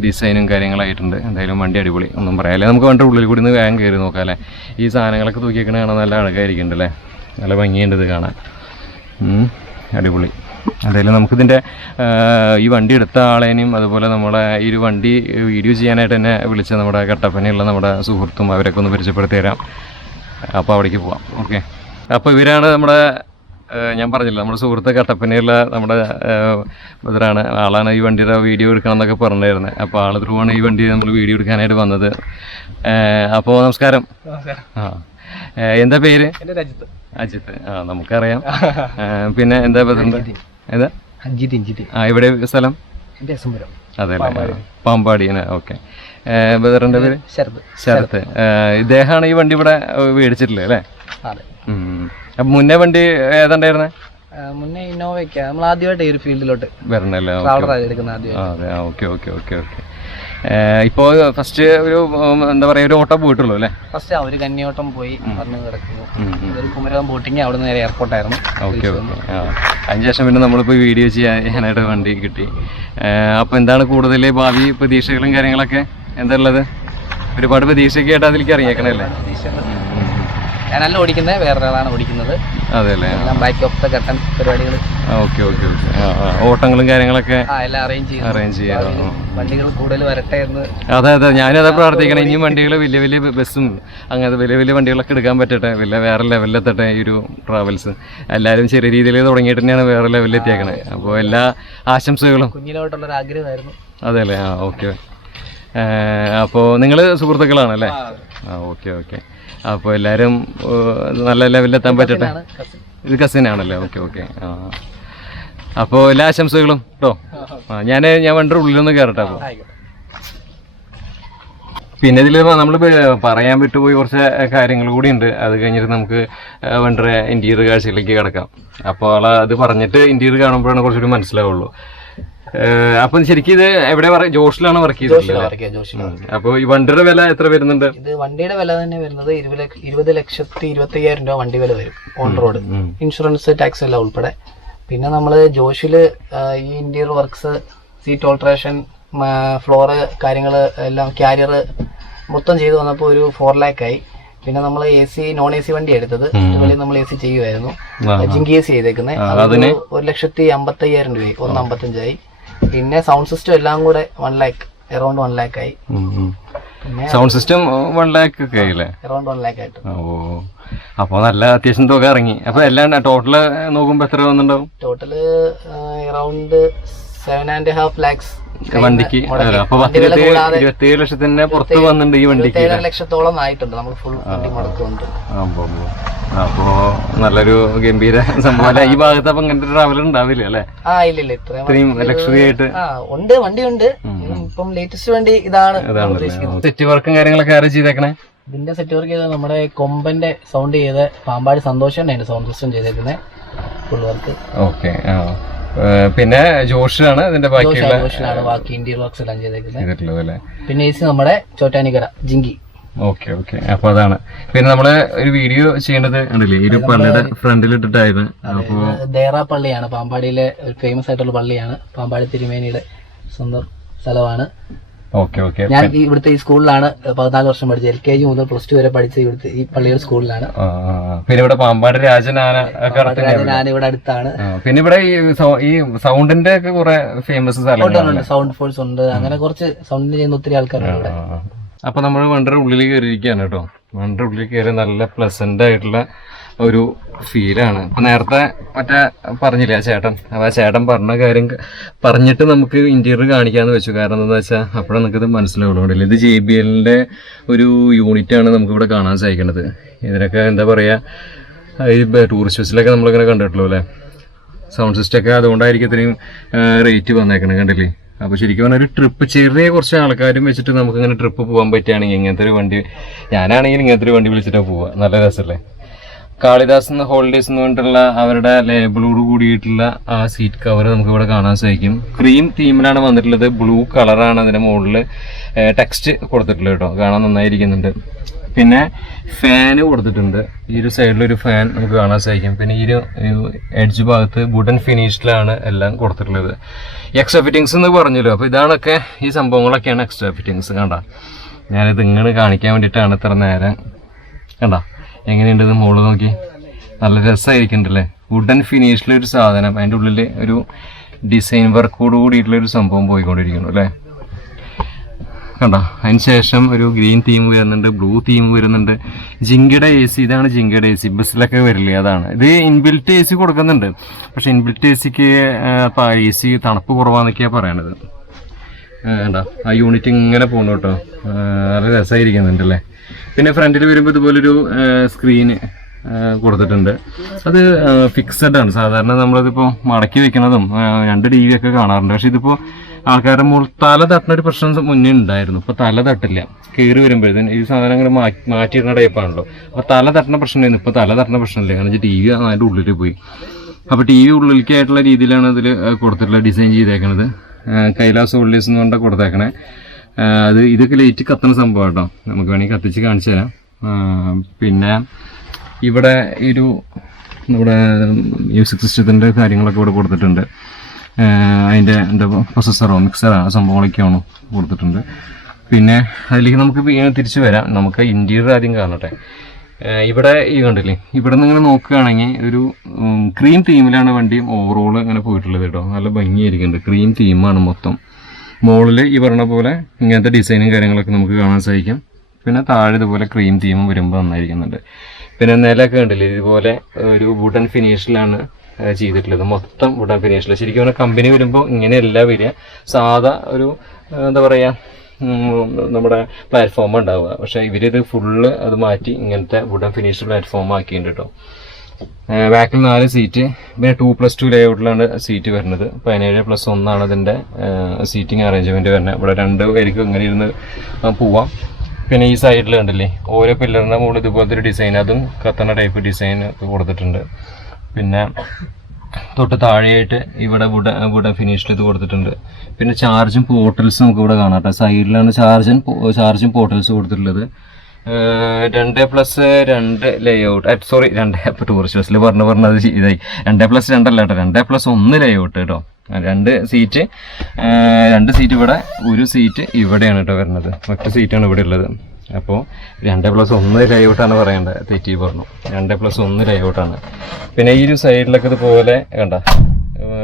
ഡിസൈനും കാര്യങ്ങളായിട്ടുണ്ട്. എന്തായാലും വണ്ടി അടിപൊളി, ഒന്നും പറയാല്ലേ. നമുക്ക് വണ്ടി ഉള്ളിൽ കൂടി നിന്ന് വേഗം കയറി നോക്കാം അല്ലേ. ഈ സാധനങ്ങളൊക്കെ തൂക്കിയേക്കണ കാണാൻ നല്ല അഴകായിരിക്കുന്നുണ്ട് അല്ലേ. നല്ല ഭംഗിയുണ്ട് ഇത് കാണാൻ. അടിപൊളി. എന്തായാലും നമുക്കിതിൻ്റെ ഈ വണ്ടി എടുത്ത ആളേനെയും അതുപോലെ നമ്മളെ ഈ ഒരു വണ്ടി വീഡിയോ ചെയ്യാനായിട്ട് എന്നെ വിളിച്ച നമ്മുടെ കട്ടപ്പനയുള്ള നമ്മുടെ സുഹൃത്തും അവരൊക്കെ ഒന്ന് പരിചയപ്പെടുത്തി തരാം. അപ്പോൾ അവിടേക്ക് പോവാം. ഓക്കെ. അപ്പോൾ ഇവരാണ് നമ്മുടെ, ഞാൻ പറഞ്ഞില്ല, നമ്മുടെ സുഹൃത്ത് കട്ടപ്പനയുള്ള നമ്മുടെ ഇവരാണ്. ആളാണ് ഈ വണ്ടിയുടെ വീഡിയോ എടുക്കണം എന്നൊക്കെ പറഞ്ഞിരുന്നത്. അപ്പോൾ ആൾ ത്രൂവാണ് ഈ വണ്ടി നമ്മൾ വീഡിയോ എടുക്കാനായിട്ട് വന്നത്. അപ്പോൾ നമസ്കാരം. ആ, എന്താ പേര്? അജിത്ത്. അജിത്ത്. നമുക്കറിയാം. പിന്നെ എന്താ ഏതാ? ഇവിടെ സ്ഥലം? അതെ അല്ലേ, പാമ്പാടിയാണ്. ഓക്കെ. ബദറിന്റെ പേര്? ശരത്ത്. ഇദ്ദേഹമാണ് ഈ വണ്ടി ഇവിടെ മേടിച്ചിട്ടില്ലേ അല്ലേ? അപ്പൊ മുന്നേ വണ്ടി ഏതാണ്ടായിരുന്നേ? മുന്നേ ഇന്നോവയ്ക്ക് നമ്മൾ ആദ്യമായിട്ട് ഈ ഒരു ഫീൽഡിലോട്ട് വരണല്ലേ? അതെ. ഓക്കെ. ഇപ്പോ ഫസ്റ്റ് ഒരു എന്താ പറയാ ഒരു ഓട്ടം പോയിട്ടുള്ളൂ അല്ലേ? ഫസ്റ്റ് ഒരു കന്നിയോട്ടം പോയി വന്ന് കിടക്കുന്നു. ഒരു കുമരകം ബോട്ടിങ് അവിടെ നേരെ എയർപോർട്ടായിരുന്നു. ഓക്കെ. അതിനുശേഷം പിന്നെ നമ്മളിപ്പോൾ വീഡിയോ ചെയ്യാനായിട്ട് വണ്ടി കിട്ടി. അപ്പോൾ എന്താണ് കൂടുതൽ ഭാവി പ്രതീക്ഷകളും കാര്യങ്ങളൊക്കെ എന്താ ഉള്ളത്? ഒരുപാട് പ്രതീക്ഷയൊക്കെ ആയിട്ട് അതിലേക്ക് ഇറങ്ങിയേക്കണല്ലേ? ഞാനല്ല ഓടിക്കുന്നത്, വേറൊരാളാണ് ഓടിക്കുന്നത്. അതെ അല്ലേ? ബാക്ക് ഓഫ് ദ കട്ടൻ പരിപാടികൾ. ഓക്കെ. ഓട്ടങ്ങളും കാര്യങ്ങളൊക്കെ എല്ലാം അറേഞ്ച് ചെയ്യാം. വണ്ടികൾ കൂടുതൽ വരട്ടെ എന്ന്. അതെ ഞാനതാ പ്രാർത്ഥിക്കണം. ഇനിയും വണ്ടികൾ വലിയ വലിയ ബസ്സും അങ്ങനത്തെ വലിയ വലിയ വണ്ടികളൊക്കെ എടുക്കാൻ പറ്റട്ടെ, വേറെ ലെവലിലെത്തട്ടെ ഈ ഒരു ട്രാവൽസ്. എല്ലാവരും ചെറിയ രീതിയിൽ തുടങ്ങിയിട്ട് തന്നെയാണ് വേറെ ലെവലിൽ എത്തിയേക്കണേ. അപ്പോൾ എല്ലാ ആശംസകളും. കുഞ്ഞിലോട്ടുള്ളൊരു ആഗ്രഹമായിരുന്നു. അതെ അല്ലേ? ഓക്കെ. അപ്പോൾ നിങ്ങൾ സുഹൃത്തുക്കളാണല്ലേ? ഓക്കെ. അപ്പോൾ എല്ലാവരും നല്ല ലെവലിലെത്താൻ പറ്റട്ടെ. ഇത് കസിനാണല്ലേ? ഓക്കെ. അപ്പോൾ എല്ലാ ആശംസകളും കേട്ടോ. ഞാൻ വണ്ടിയുടെ ഉള്ളിലൊന്ന് കയറട്ടെ. അപ്പോൾ പിന്നെ ഇതിൽ നമ്മൾ പറയാൻ വിട്ടുപോയി കുറച്ച് കാര്യങ്ങൾ കൂടി ഉണ്ട്. അത് കഴിഞ്ഞിട്ട് നമുക്ക് വണ്ടിയുടെ ഇൻറ്റീരിയർ കാഴ്ചയിലേക്ക് കിടക്കാം. അപ്പോൾ അത് പറഞ്ഞിട്ട് ഇൻറ്റീരിയർ കാണുമ്പോഴാണ് കുറച്ചുകൂടി മനസ്സിലാവുള്ളൂ. അപ്പൊ ശരിക്കും ഇത് എവിടെ ജോഷിലാണ് വർക്ക് ചെയ്തത്? അപ്പൊ ഈ വണ്ടിയുടെ വില എത്ര വരുന്നുണ്ട്? ഇത് വണ്ടിയുടെ വില തന്നെ വരുന്നത് 20,25,000 രൂപ വണ്ടി വില വരും ഓൺ റോഡ്, ഇൻഷുറൻസ് ടാക്സ് എല്ലാം ഉൾപ്പെടെ. പിന്നെ നമ്മള് ജോഷില് ഈ interior works, seat alteration, floor കാര്യങ്ങള് എല്ലാം ക്യാരിയർ മൊത്തം ചെയ്ത് വന്നപ്പോൾ ഒരു 4 lakh ആയി. പിന്നെ നമ്മൾ AC നോൺ AC വണ്ടി എടുത്തത്, വെളിയിൽ നമ്മൾ AC ചെയ്യുമായിരുന്നു. ജിങ്കി AC ചെയ്തേക്കുന്നത് 1,55,000 രൂപയായി, 1,55,000 ആയി. പിന്നെ സൗണ്ട് സിസ്റ്റം എല്ലാം കൂടെ 1 lakh, അറൌണ്ട് 1 lakh ആയി. സൗണ്ട് സിസ്റ്റം 1 lakh ഒക്കെ ആയില്ലേ? അറൌണ്ട് 1 lakh ആയിട്ട്. അപ്പൊ നല്ല അത്യാവശ്യം തുക ഇറങ്ങി. അപ്പൊ എല്ലാം ടോട്ടല് നോക്കുമ്പോ എത്ര വന്നിട്ടുണ്ടാവും? ടോട്ടല് അറൌണ്ട് 7.5 lakhs വണ്ടിക്ക്. അപ്പൊ 27 ലക്ഷത്തിന് പുറത്ത് വന്നിട്ടുണ്ട് ഈ വണ്ടിക്ക്. 7 ലക്ഷത്തോളം ആയിട്ടുണ്ട് നമ്മൾ ഫുൾ വണ്ടി മുടക്കുന്നുണ്ട്. അപ്പോ നല്ലൊരു ഗംഭീര സംഭവം. ഈ ഭാഗത്ത് അപ്പൊ ഇങ്ങനത്തെ ട്രാവലർ ഉണ്ടാവില്ല അല്ലെ? ഇല്ല ഇത്രയും ലക്ഷറി ആയിട്ട് ഉണ്ട്. വണ്ടിയുണ്ട്. ഇപ്പം ലേറ്റസ്റ്റ് വണ്ടി ഇതാണ്. സെറ്റ് വർക്കും കാര്യങ്ങളൊക്കെ ആരും ചെയ്തേക്കണേ? ഇതിന്റെ സെറ്റ് വർക്ക് ചെയ്ത് നമ്മുടെ കൊമ്പന്റെ സൗണ്ട് ചെയ്ത് പാമ്പാടി സന്തോഷം സൗണ്ട് സിസ്റ്റം ചെയ്തേക്കുന്നത് ഫുൾ വർക്ക്. ഓക്കെ. പിന്നെ ജോഷിലാണ് ഇതിന്റെ ബാക്കി ഇന്റീരിയർ വർക്ക്സ് എല്ലാം ചെയ്തേക്കുന്നത്. പിന്നെ AC നമ്മുടെ ചോറ്റാനിക്കര ജിങ്കി. ഓക്കെ. അപ്പൊ അതാണ്. പിന്നെ നമ്മള് ഒരു വീഡിയോ ചെയ്യേണ്ടത് കണ്ടില്ലേ, ഈ ഒരു പള്ളിയുടെ ഫ്രണ്ടിൽ ഇട്ടിട്ടായിരുന്നു. അപ്പോ ദേറ പള്ളിയാണ്, പാമ്പാടിയിലെ ഒരു ഫേമസ് ആയിട്ടുള്ള പള്ളിയാണ്. പാമ്പാടി തിരുമേനിയുടെ സ്വന്തം സ്ഥലമാണ്. ഓക്കെ. ഞാൻ ഇവിടുത്തെ ഈ സ്കൂളിലാണ് 14 വർഷം പഠിച്ചത്. LKG മുതൽ +2 വരെ പഠിച്ച ഇവിടുത്തെ ഈ പള്ളിയുടെ സ്കൂളിലാണ്. പിന്നെ ഇവിടെ പാമ്പാടി രാജനാന ഇവിടെ അടുത്താണ്. പിന്നെ ഇവിടെ ഈ സൗണ്ടിന്റെ ഒക്കെ കുറെ ഫേമസ് സ്ഥലങ്ങളുണ്ട്. സൗണ്ട് ഫോഴ്സ് ഉണ്ട്, അങ്ങനെ കുറച്ച് സൗണ്ടിന് ചെയ്യുന്ന ഒത്തിരി ആൾക്കാരുണ്ട് ഇവിടെ. അപ്പൊ നമ്മൾ വണ്ടിയുടെ ഉള്ളിൽ കയറിയിരിക്കുകയാണ് കേട്ടോ. വണ്ടിയുടെ ഉള്ളിൽ കയറി നല്ല പ്ലസന്റ് ആയിട്ടുള്ള ഒരു ഫീലാണ്. അപ്പൊ നേരത്തെ മറ്റേ പറഞ്ഞില്ലേ ആ ചേട്ടൻ, അപ്പൊ ആ ചേട്ടൻ പറഞ്ഞ കാര്യം പറഞ്ഞിട്ട് നമുക്ക് ഇന്റീരിയർ കാണിക്കാന്ന് വെച്ചു. കാരണം എന്താണെന്ന് വെച്ചാൽ അപ്പോഴേ നമുക്കിത് മനസ്സിലാവുള്ളൂ. ഇത് JBLന്റെ ഒരു യൂണിറ്റ് ആണ് നമുക്ക് ഇവിടെ കാണാൻ സാധിക്കുന്നത്. ഇതിനൊക്കെ എന്താ പറയാ, ഈ ടൂറിസ്റ്റ് ബസ്സിലൊക്കെ നമ്മളിങ്ങനെ കണ്ടിട്ടുള്ളൂ അല്ലേ, സൗണ്ട് സിസ്റ്റം ഒക്കെ. അതുകൊണ്ടായിരിക്കും ഇത്രയും റേറ്റ് വന്നേക്കണേ, കണ്ടില്ലേ? അപ്പോൾ ശരിക്കും പറഞ്ഞാൽ ഒരു ട്രിപ്പ്, ചെറിയ കുറച്ച് ആൾക്കാരും വെച്ചിട്ട് നമുക്ക് ഇങ്ങനെ ട്രിപ്പ് പോകാൻ പറ്റുകയാണെങ്കിൽ ഇങ്ങനത്തെ ഒരു വണ്ടി, ഞാനാണെങ്കിൽ ഇങ്ങനത്തെ ഒരു വണ്ടി വിളിച്ചിട്ട് പോവുക. നല്ല രസമല്ലേ? കാളിദാസ് ഹോളിഡേയ്സ് എന്ന് പറഞ്ഞിട്ടുള്ള അവരുടെ ലേബിളോട് കൂടിയിട്ടുള്ള ആ സീറ്റ് കവർ നമുക്ക് ഇവിടെ കാണാൻ സാധിക്കും. ക്രീം തീമിലാണ് വന്നിട്ടുള്ളത്. ബ്ലൂ കളറാണ് അതിന്റെ മുകളിൽ ടെക്സ്റ്റ് കൊടുത്തിട്ടുള്ളത് കേട്ടോ, കാണാൻ നന്നായിരിക്കുന്നുണ്ട്. പിന്നെ ഫാന് കൊടുത്തിട്ടുണ്ട്. ഈ ഒരു സൈഡിലൊരു ഫാൻ നമുക്ക് കാണാൻ സാധിക്കും. പിന്നെ ഈ ഒരു എഡ്ജ് ഭാഗത്ത് വുഡൻ ഫിനിഷിലാണ് എല്ലാം കൊടുത്തിട്ടുള്ളത്. എക്സ്ട്രാ ഫിറ്റിങ്സ് എന്ന് പറഞ്ഞല്ലോ. അപ്പോൾ ഇതാണൊക്കെ ഈ സംഭവങ്ങളൊക്കെയാണ് എക്സ്ട്രാ ഫിറ്റിങ്സ്. കണ്ട, ഞാനിത് ഇങ്ങനെ കാണിക്കാൻ വേണ്ടിയിട്ടാണ് ഇത്ര നേരം. കണ്ട എങ്ങനെയുണ്ട് ഇത് മുകളിൽ നോക്കി, നല്ല രസമായിരിക്കുന്നുണ്ടല്ലേ? വുഡൻ ഫിനിഷിലൊരു സാധനം, അതിൻ്റെ ഉള്ളിൽ ഒരു ഡിസൈൻ വർക്കോട് കൂടിയിട്ടുള്ളൊരു സംഭവം പോയിക്കൊണ്ടിരിക്കുന്നു അല്ലേ? കണ്ടോ? അതിന് ശേഷം ഒരു ഗ്രീൻ തീം വരുന്നുണ്ട്, ബ്ലൂ തീം വരുന്നുണ്ട്. ജിങ്കയുടെ AC, ഇതാണ് ജിങ്കയുടെ AC. ബസ്സിലൊക്കെ വരില്ലേ, അതാണ്. ഇത് ഇൻബിൽറ്റ് AC കൊടുക്കുന്നുണ്ട്. പക്ഷെ ഇൻബിൽറ്റ് AC തണുപ്പ് കുറവാന്നൊക്കെയാണ് പറയണത്. കണ്ടോ ആ യൂണിറ്റ് ഇങ്ങനെ പോകുന്നു കേട്ടോ. നല്ല രസമായിരിക്കുന്നുണ്ട് അല്ലേ. പിന്നെ ഫ്രണ്ടിൽ വരുമ്പോൾ ഇതുപോലൊരു സ്ക്രീന് കൊടുത്തിട്ടുണ്ട്. അത് ഫിക്സഡ് ആണ്. സാധാരണ നമ്മളതിപ്പോൾ മടക്കി വെക്കുന്നതും 2 TV ഒക്കെ കാണാറുണ്ട്. പക്ഷെ ഇതിപ്പോൾ ആൾക്കാരുടെ തല തട്ടുന്ന ഒരു പ്രശ്നം മുന്നേ ഉണ്ടായിരുന്നു. ഇപ്പോൾ തല തട്ടില്ല. കയറി വരുമ്പോഴത്തേന് ഈ സാധനം അങ്ങനെ മാറ്റിയിടുന്ന ടൈപ്പാണല്ലോ. അപ്പോൾ തല തട്ടുന്ന പ്രശ്നമായിരുന്നു. ഇപ്പോൾ തല തട്ടുന്ന പ്രശ്നമില്ല. കാരണം വെച്ചാൽ TV അതിൻ്റെ ഉള്ളിൽ പോയി. അപ്പോൾ TV ഉള്ളിലേക്കായിട്ടുള്ള രീതിയിലാണ് അതിൽ കൊടുത്തിട്ടുള്ള ഡിസൈൻ ചെയ്തേക്കണത്. കൈലാസ് ഹോൾഡേഴ്സ് എന്ന് പറഞ്ഞാൽ കൊടുത്തേക്കണേ. ഇതൊക്കെ ലൈറ്റ് കത്തുന്ന സംഭവം കേട്ടോ. നമുക്ക് വേണമെങ്കിൽ കത്തിച്ച് കാണിച്ചു തരാം. പിന്നെ ഇവിടെ നമ്മുടെ മ്യൂസിക് സിസ്റ്റത്തിൻ്റെ കാര്യങ്ങളൊക്കെ ഇവിടെ കൊടുത്തിട്ടുണ്ട്. അതിൻ്റെ എന്താ പ്രൊസസ്സറോ മിക്സറോ സംഭവങ്ങളൊക്കെയാണോ കൊടുത്തിട്ടുണ്ട്. പിന്നെ അതിലേക്ക് നമുക്ക് തിരിച്ചു വരാം. നമുക്ക് ഇൻറ്റീരിയർ ആദ്യം കാണട്ടെ. ഇവിടെ ഈ കണ്ടില്ലേ, ഇവിടെ നിന്ന് ഇങ്ങനെ നോക്കുകയാണെങ്കിൽ ഒരു ക്രീം തീമിലാണ് വണ്ടി ഓവറോൾ ഇങ്ങനെ പോയിട്ടുള്ളത് കേട്ടോ. നല്ല ഭംഗിയായിരിക്കുന്നുണ്ട്. ക്രീം തീമാണ് മൊത്തം. മുകളിൽ ഈ പറഞ്ഞ പോലെ ഇങ്ങനത്തെ ഡിസൈനും കാര്യങ്ങളൊക്കെ നമുക്ക് കാണാൻ സാധിക്കും. പിന്നെ താഴെ ഇതുപോലെ ക്രീം തീമും വരുമ്പോൾ നന്നായിരിക്കുന്നുണ്ട്. പിന്നെ നിലയൊക്കെ കണ്ടില്ലേ, ഇതുപോലെ ഒരു വുഡൻ ഫിനിഷിലാണ് ചെയ്തിട്ടുള്ളത്. മൊത്തം വുഡൻ ഫിനിഷിൽ. ശരിക്കും പറഞ്ഞാൽ കമ്പനി വരുമ്പോൾ ഇങ്ങനെയല്ല വരിക. സാധാ ഒരു എന്താ പറയുക നമ്മുടെ പ്ലാറ്റ്ഫോം ഉണ്ടാവുക. പക്ഷേ ഇവരിത് ഫുള്ള് അത് മാറ്റി ഇങ്ങനത്തെ വുഡൻ ഫിനിഷ് പ്ലാറ്റ്ഫോം ആക്കിയിട്ടുണ്ട് കേട്ടോ. ബാക്കിൽ 4 സീറ്റ്. പിന്നെ 2+2 ലേഔട്ടിലാണ് സീറ്റ് വരുന്നത്. 17+1 അതിൻ്റെ സീറ്റിംഗ് അറേഞ്ച്മെൻറ്റ് വരുന്നത്. ഇവിടെ 2 പേർക്ക് ഇങ്ങനെ ഇരുന്ന് പോവാം. പിന്നെ ഈ സൈഡിൽ കണ്ടില്ലേ, ഓരോ പില്ലറിൻ്റെ മുകളിൽ ഇതുപോലത്തെ ഒരു ഡിസൈൻ, അതും കത്തണ ടൈപ്പ് ഡിസൈൻ ഒക്കെ കൊടുത്തിട്ടുണ്ട്. പിന്നെ തൊട്ട് താഴെയായിട്ട് ഇവിടെ വുഡൻ ഫിനിഷിൽ ഇത് കൊടുത്തിട്ടുണ്ട്. പിന്നെ ചാർജും പോർട്ടൽസും നമുക്ക് ഇവിടെ കാണാം കേട്ടോ. സൈഡിലാണ് ചാർജും പോർട്ടൽസ് കൊടുത്തിട്ടുള്ളത്. 2+2 ലേഔട്ട്. സോറി, 2 ടൂറിസ്റ്റ് ബസ്സിൽ പറഞ്ഞത് ഇതായി. 2+2 അല്ല കേട്ടോ, 2+1 ലേഔട്ട് കേട്ടോ. 2 സീറ്റ് ഇവിടെ, 1 സീറ്റ് ഇവിടെയാണ് കേട്ടോ വരുന്നത്. ഒറ്റ സീറ്റാണ് ഇവിടെ ഉള്ളത്. അപ്പോൾ 2+1 ലേഔട്ടാണ് പറയേണ്ടത്, തെറ്റി പറഞ്ഞു. 2+1 ലേഔട്ടാണ്. പിന്നെ ഈ ഒരു സൈഡിലൊക്കെ ഇതുപോലെ കണ്ട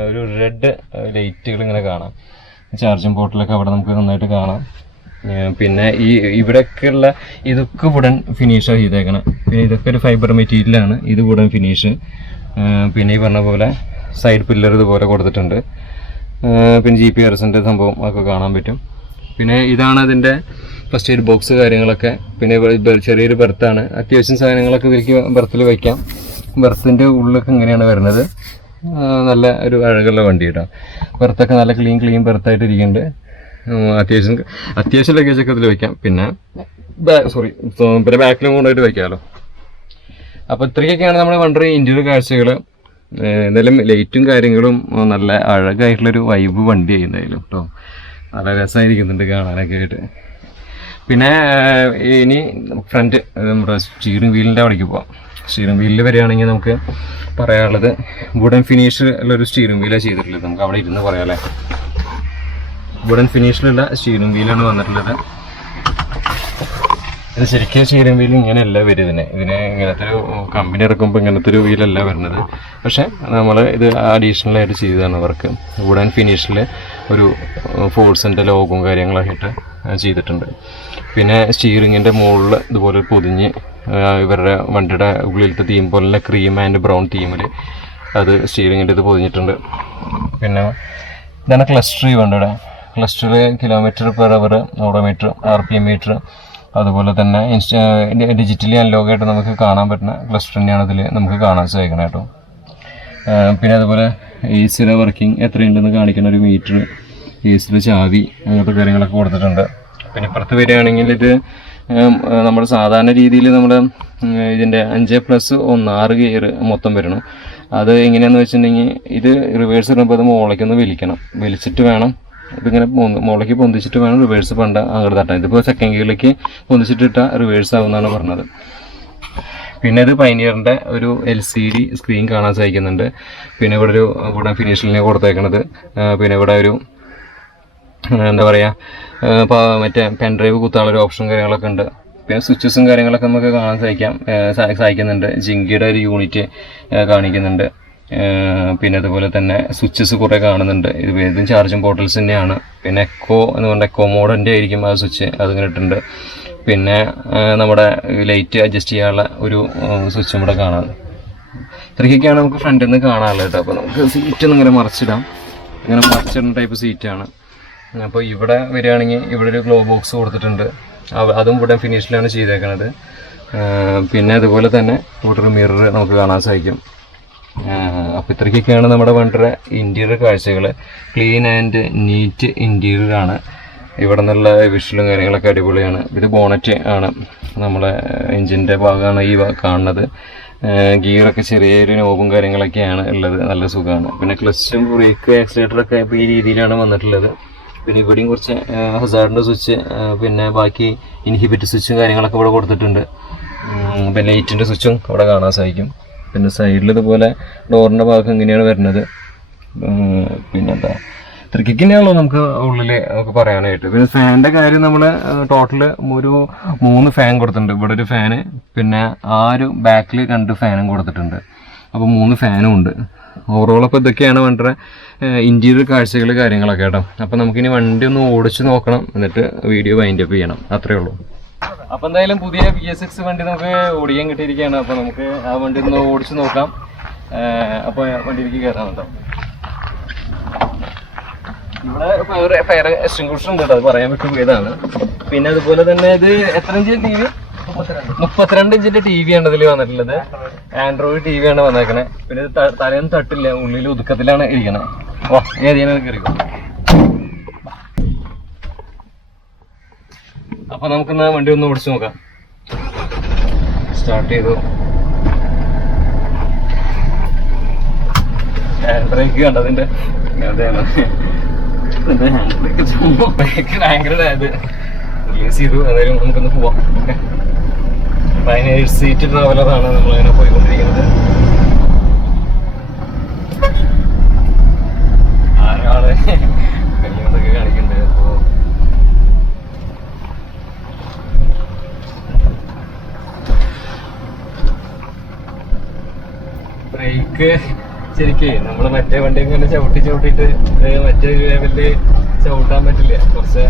ഒരു റെഡ് ലൈറ്റുകൾ ഇങ്ങനെ കാണാം. ചാർജിങ് പോർട്ടിലൊക്കെ അവിടെ നമുക്ക് നന്നായിട്ട് കാണാം. പിന്നെ ഇവിടെയൊക്കെയുള്ള ഇതൊക്കെ വുഡൻ ഫിനിഷാണ് ചെയ്തേക്കണം. പിന്നെ ഇതൊക്കെ ഒരു ഫൈബർ മെറ്റീരിയലാണ്. ഇത് വുഡൻ ഫിനിഷ്. പിന്നെ ഈ പറഞ്ഞ പോലെ സൈഡ് പില്ലർ ഇതുപോലെ കൊടുത്തിട്ടുണ്ട്. പിന്നെ GPRSൻ്റെ സംഭവം ഒക്കെ കാണാൻ പറ്റും. പിന്നെ ഇതാണ് അതിൻ്റെ ഫസ്റ്റ് എയ്ഡ് ബോക്സ് കാര്യങ്ങളൊക്കെ. പിന്നെ ചെറിയൊരു ബെർത്താണ്. അത്യാവശ്യം സാധനങ്ങളൊക്കെ ഇതിലേക്ക് ബെർത്തിൽ വയ്ക്കാം. ബെർത്തിൻ്റെ ഉള്ളിലൊക്കെ ഇങ്ങനെയാണ് വരുന്നത്. നല്ല ഒരു അഴകുള്ള വണ്ടി കേട്ടോ. ബെർത്തൊക്കെ നല്ല ക്ലീൻ ബെർത്തായിട്ട് ഇരിക്കുന്നുണ്ട്. അത്യാവശ്യം ലഗേജൊക്കെ ഇതിൽ വയ്ക്കാം. പിന്നെ ബാക്കിലും കൊണ്ടുപോയിട്ട് വയ്ക്കാമല്ലോ. അപ്പോൾ ഇത്രയൊക്കെയാണ് നമ്മുടെ വണ്ടി ഇൻറ്റീരിയർ കാഴ്ചകൾ. എന്തായാലും ലൈറ്റും കാര്യങ്ങളും നല്ല അഴകായിട്ടുള്ളൊരു വൈബ് വണ്ടി എന്തായാലും കേട്ടോ. നല്ല രസമായിരിക്കുന്നുണ്ട് കാണാനൊക്കെ ആയിട്ട്. പിന്നെ ഇനി ഫ്രണ്ട് നമ്മുടെ സ്റ്റിയറിംഗ് വീലിൻ്റെ അവിടേക്ക് പോവാം. സ്റ്റിയറിംഗ് വീലിൽ വരികയാണെങ്കിൽ നമുക്ക് പറയാനുള്ളത് വുഡൻ ഫിനിഷിലുള്ളൊരു സ്റ്റിയറിംഗ് വീലാണ് ചെയ്തിട്ടുള്ളത്. നമുക്ക് അവിടെ ഇരുന്ന് പറയാമല്ലേ. വുഡൻ ഫിനിഷിലുള്ള സ്റ്റിയറിംഗ് വീലാണ് വന്നിട്ടുള്ളത്. ഇത് ശരിക്കും സ്റ്റിയറിംഗ് വീൽ ഇങ്ങനെയല്ല വരും. ഇതിന് ഇങ്ങനത്തെ ഒരു കമ്പനി ഇറക്കുമ്പോൾ ഇങ്ങനത്തെ ഒരു വീലല്ല വരുന്നത്. പക്ഷേ നമ്മൾ ഇത് അഡീഷണലായിട്ട് ചെയ്തതാണ് വർക്ക്. വുഡൻ ഫിനിഷിൽ ഒരു ഫോഴ്സിൻ്റെ ലോഗും കാര്യങ്ങളൊക്കെ ഇട്ട് ചെയ്തിട്ടുണ്ട്. പിന്നെ സ്റ്റിയറിങ്ങിൻ്റെ മുകളിൽ ഇതുപോലെ പൊതിഞ്ഞ് ഇവരുടെ വണ്ടിയുടെ ഉള്ളിലത്തെ തീം പോലെ ക്രീം ആൻഡ് ബ്രൗൺ തീമിൽ അത് സ്റ്റിയറിങ്ങിൻ്റെ ഇത് പൊതിഞ്ഞിട്ടുണ്ട്. പിന്നെ ഇതാണ് ക്ലസ്റ്റർ വണ്ടിയുടെ. Cluster km/h, odometer, RPM metre, അതുപോലെ തന്നെ ഡിജിറ്റലി അനലോഗായിട്ട് നമുക്ക് കാണാൻ പറ്റുന്ന ക്ലസ്റ്റർ തന്നെയാണ് ഇതിൽ നമുക്ക് കാണാൻ സാധിക്കണം കേട്ടോ. പിന്നെ അതുപോലെ AC വർക്കിംഗ് എത്രയുണ്ടെന്ന് കാണിക്കുന്ന ഒരു മീറ്റർ, AC ചാവി, അങ്ങനത്തെ കാര്യങ്ങളൊക്കെ കൊടുത്തിട്ടുണ്ട്. പിന്നെ ഇപ്പുറത്ത് വരികയാണെങ്കിൽ ഇത് നമ്മൾ സാധാരണ രീതിയിൽ നമ്മൾ ഇതിൻ്റെ 5+1 6 ഗിയർ മൊത്തം വരണം. അത് എങ്ങനെയാണെന്ന് വെച്ചിട്ടുണ്ടെങ്കിൽ ഇത് റിവേഴ്സ് ഇടുമ്പോൾ അത് മുകളിലേക്കൊന്ന് വലിച്ചിട്ട് വേണം ഇതിങ്ങനെ മുകളിലേക്ക് പൊന്തിച്ചിട്ട് വേണം റിവേഴ്സ് പണ്ട് അങ്ങോട്ട് തട്ടാൻ. ഇതിപ്പോൾ സെക്കൻഡ് ഗിയറിലേക്ക് പൊന്തിച്ചിട്ടിട്ടാൽ റിവേഴ്സ് ആവുമെന്നാണ് പറഞ്ഞത്. പിന്നെ ഇത് പൈനിയറിൻ്റെ ഒരു LCD സ്ക്രീൻ കാണാൻ സാധിക്കുന്നുണ്ട്. പിന്നെ ഇവിടെ ഒരു വുഡൻ ഫിനിഷിലിനെ കൊടുത്തേക്കണത്. പിന്നെ ഇവിടെ ഒരു എന്താ പറയുക മറ്റേ പെൻ ഡ്രൈവ് കുത്താനുള്ളൊരു ഓപ്ഷൻ കാര്യങ്ങളൊക്കെ ഉണ്ട്. പിന്നെ സ്വിച്ചസും കാര്യങ്ങളൊക്കെ നമുക്ക് കാണാൻ സാധിക്കുന്നുണ്ട്. ജിങ്കിയുടെ ഒരു യൂണിറ്റ് കാണിക്കുന്നുണ്ട്. പിന്നെ അതുപോലെ തന്നെ സ്വിച്ചസ് കുറേ കാണുന്നുണ്ട്. ഇതും ചാർജിങ് പോർട്ടൽസ് തന്നെയാണ്. പിന്നെ എക്കോ എന്ന് പറഞ്ഞാൽ എക്കോ മോഡിൻ്റെ ആയിരിക്കും ആ സ്വിച്ച്, അതിങ്ങനെ ഇട്ടുണ്ട്. പിന്നെ നമ്മുടെ ലൈറ്റ് അഡ്ജസ്റ്റ് ചെയ്യാനുള്ള ഒരു സ്വിച്ചും ഇവിടെ കാണാം. ഇത്രയൊക്കെയാണ് നമുക്ക് ഫ്രണ്ടിൽ നിന്ന് കാണാനുള്ളത് കേട്ടോ. അപ്പോൾ നമുക്ക് സീറ്റൊന്നും ഇങ്ങനെ മറിച്ചിടാം. ഇങ്ങനെ മറിച്ചിടുന്ന ടൈപ്പ് സീറ്റാണ്. അപ്പോൾ ഇവിടെ വരികയാണെങ്കിൽ ഇവിടെ ഒരു ഗ്ലോ ബോക്സ് കൊടുത്തിട്ടുണ്ട്, അതും ഇവിടെ ഫിനിഷിലാണ് ചെയ്തേക്കണത്. പിന്നെ അതുപോലെ തന്നെ ഇവിടെ ഒരു മിറർ നമുക്ക് കാണാൻ സാധിക്കും. അപ്പോൾ ഇത്രയ്ക്കൊക്കെയാണ് നമ്മുടെ വണ്ടിയുടെ ഇൻറ്റീരിയർ കാഴ്ചകൾ. ക്ലീൻ ആൻഡ് നീറ്റ് ഇൻറ്റീരിയറാണ്. ഇവിടെ നിന്നുള്ള വിഷ്വലും കാര്യങ്ങളൊക്കെ അടിപൊളിയാണ്. ഇത് ബോണറ്റ് ആണ്, നമ്മളെ എൻജിൻ്റെ ഭാഗമാണ് ഈ കാണുന്നത്. ഗിയറൊക്കെ ചെറിയൊരു നോബും കാര്യങ്ങളൊക്കെയാണ് ഉള്ളത്, നല്ല സുഖമാണ്. പിന്നെ ക്ലച്ചും ബ്രേക്ക് ആക്സിലേറ്ററൊക്കെ ഇപ്പോൾ ഈ രീതിയിലാണ് വന്നിട്ടുള്ളത്. പിന്നെ ഇവിടെയും കുറച്ച് ഹസാർഡിൻ്റെ സ്വിച്ച്, പിന്നെ ബാക്കി ഇൻഹിബിറ്റ് സ്വിച്ചും കാര്യങ്ങളൊക്കെ ഇവിടെ കൊടുത്തിട്ടുണ്ട്. പിന്നെ ലൈറ്റിൻ്റെ സ്വിച്ചും ഇവിടെ കാണാൻ സാധിക്കും. പിന്നെ സൈഡിൽ ഇതുപോലെ ഡോറിൻ്റെ ഭാഗം ഇങ്ങനെയാണ് വരുന്നത്. പിന്നെന്താ ഇത്രയ്ക്ക് തന്നെയാണല്ലോ നമുക്ക് ഉള്ളിൽ നമുക്ക് പറയാനായിട്ട്. പിന്നെ ഫാനിൻ്റെ കാര്യം നമ്മൾ ടോട്ടൽ ഒരു 3 ഫാൻ കൊടുത്തിട്ടുണ്ട്. ഇവിടെ ഒരു ഫാന്, പിന്നെ ആ ഒരു ബാക്കിൽ 2 ഫാനും കൊടുത്തിട്ടുണ്ട്. അപ്പോൾ 3 ഫാനും ഉണ്ട്. ഓവറോൾ അപ്പോൾ ഇതൊക്കെയാണ് വണ്ടിയുടെ ഇൻറ്റീരിയർ കാഴ്ചകൾ കാര്യങ്ങളൊക്കെ കേട്ടോ. അപ്പോൾ നമുക്കിനി വണ്ടി ഒന്ന് ഓടിച്ച് നോക്കണം, എന്നിട്ട് വീഡിയോ വൈൻഡ് അപ്പ് ചെയ്യണം, അത്രേ ഉള്ളൂ. അപ്പോൾ എന്തായാലും പുതിയ BS6 വണ്ടി നമുക്ക് ഓടിക്കാൻ കിട്ടിയിരിക്കുകയാണ്. അപ്പോൾ നമുക്ക് ആ വണ്ടി ഒന്ന് ഓടിച്ച് നോക്കാം. അപ്പോൾ വണ്ടിയിലേക്ക് കയറാം കേട്ടോ. ഇവിടെ ഫയർ എക്സ്റ്റിംഗ്വിഷർ ഉണ്ട് കേട്ടോ, അത് പറയാൻ വിട്ടു പോയതാണ്. പിന്നെ അതുപോലെ തന്നെ ഇത് എത്ര ഇഞ്ച് TV? 32 ഇഞ്ചിന്റെ TV ആണ് ഇതിൽ വന്നിട്ടുള്ളത്. ആൻഡ്രോയിഡ് TV ആണ് വന്നേക്കണേ. പിന്നെ ഇത് തലയൊന്നും തട്ടില്ല, ഉള്ളിൽ ഒതുക്കത്തിലാണ് ഇരിക്കണേ. ഓ ഏതിനാണ് കയറിക്കോ. അപ്പൊ നമുക്കിന്ന് വണ്ടി ഒന്ന് ഓടിച്ചു നോക്കാം. സ്റ്റാർട്ട് ചെയ്തു. ഹാൻഡ് ബ്രേക്ക് കണ്ടതിന്റെ അതാണ്, ബ്രേക്ക് ഭയങ്കര ഇത് റിലീസ് ചെയ്തു. അതായത് നമുക്കൊന്ന് പോവാം. ഓക്കെ, 17 സീറ്റ് ട്രാവലറാണ് നമ്മളിങ്ങനെ പോയിക്കൊണ്ടിരിക്കുന്നത്. ആരാള് കല്യാണത്തൊക്കെ കാണിക്കുന്നുണ്ട്. അപ്പോൾ ബ്രേക്ക് ശരിക്ക് നമ്മള് മറ്റേ വണ്ടി ഇങ്ങനെ ചവിട്ടിട്ട് മറ്റേ ലെവലില് ചവിട്ടാൻ പറ്റില്ല, കുറച്ച്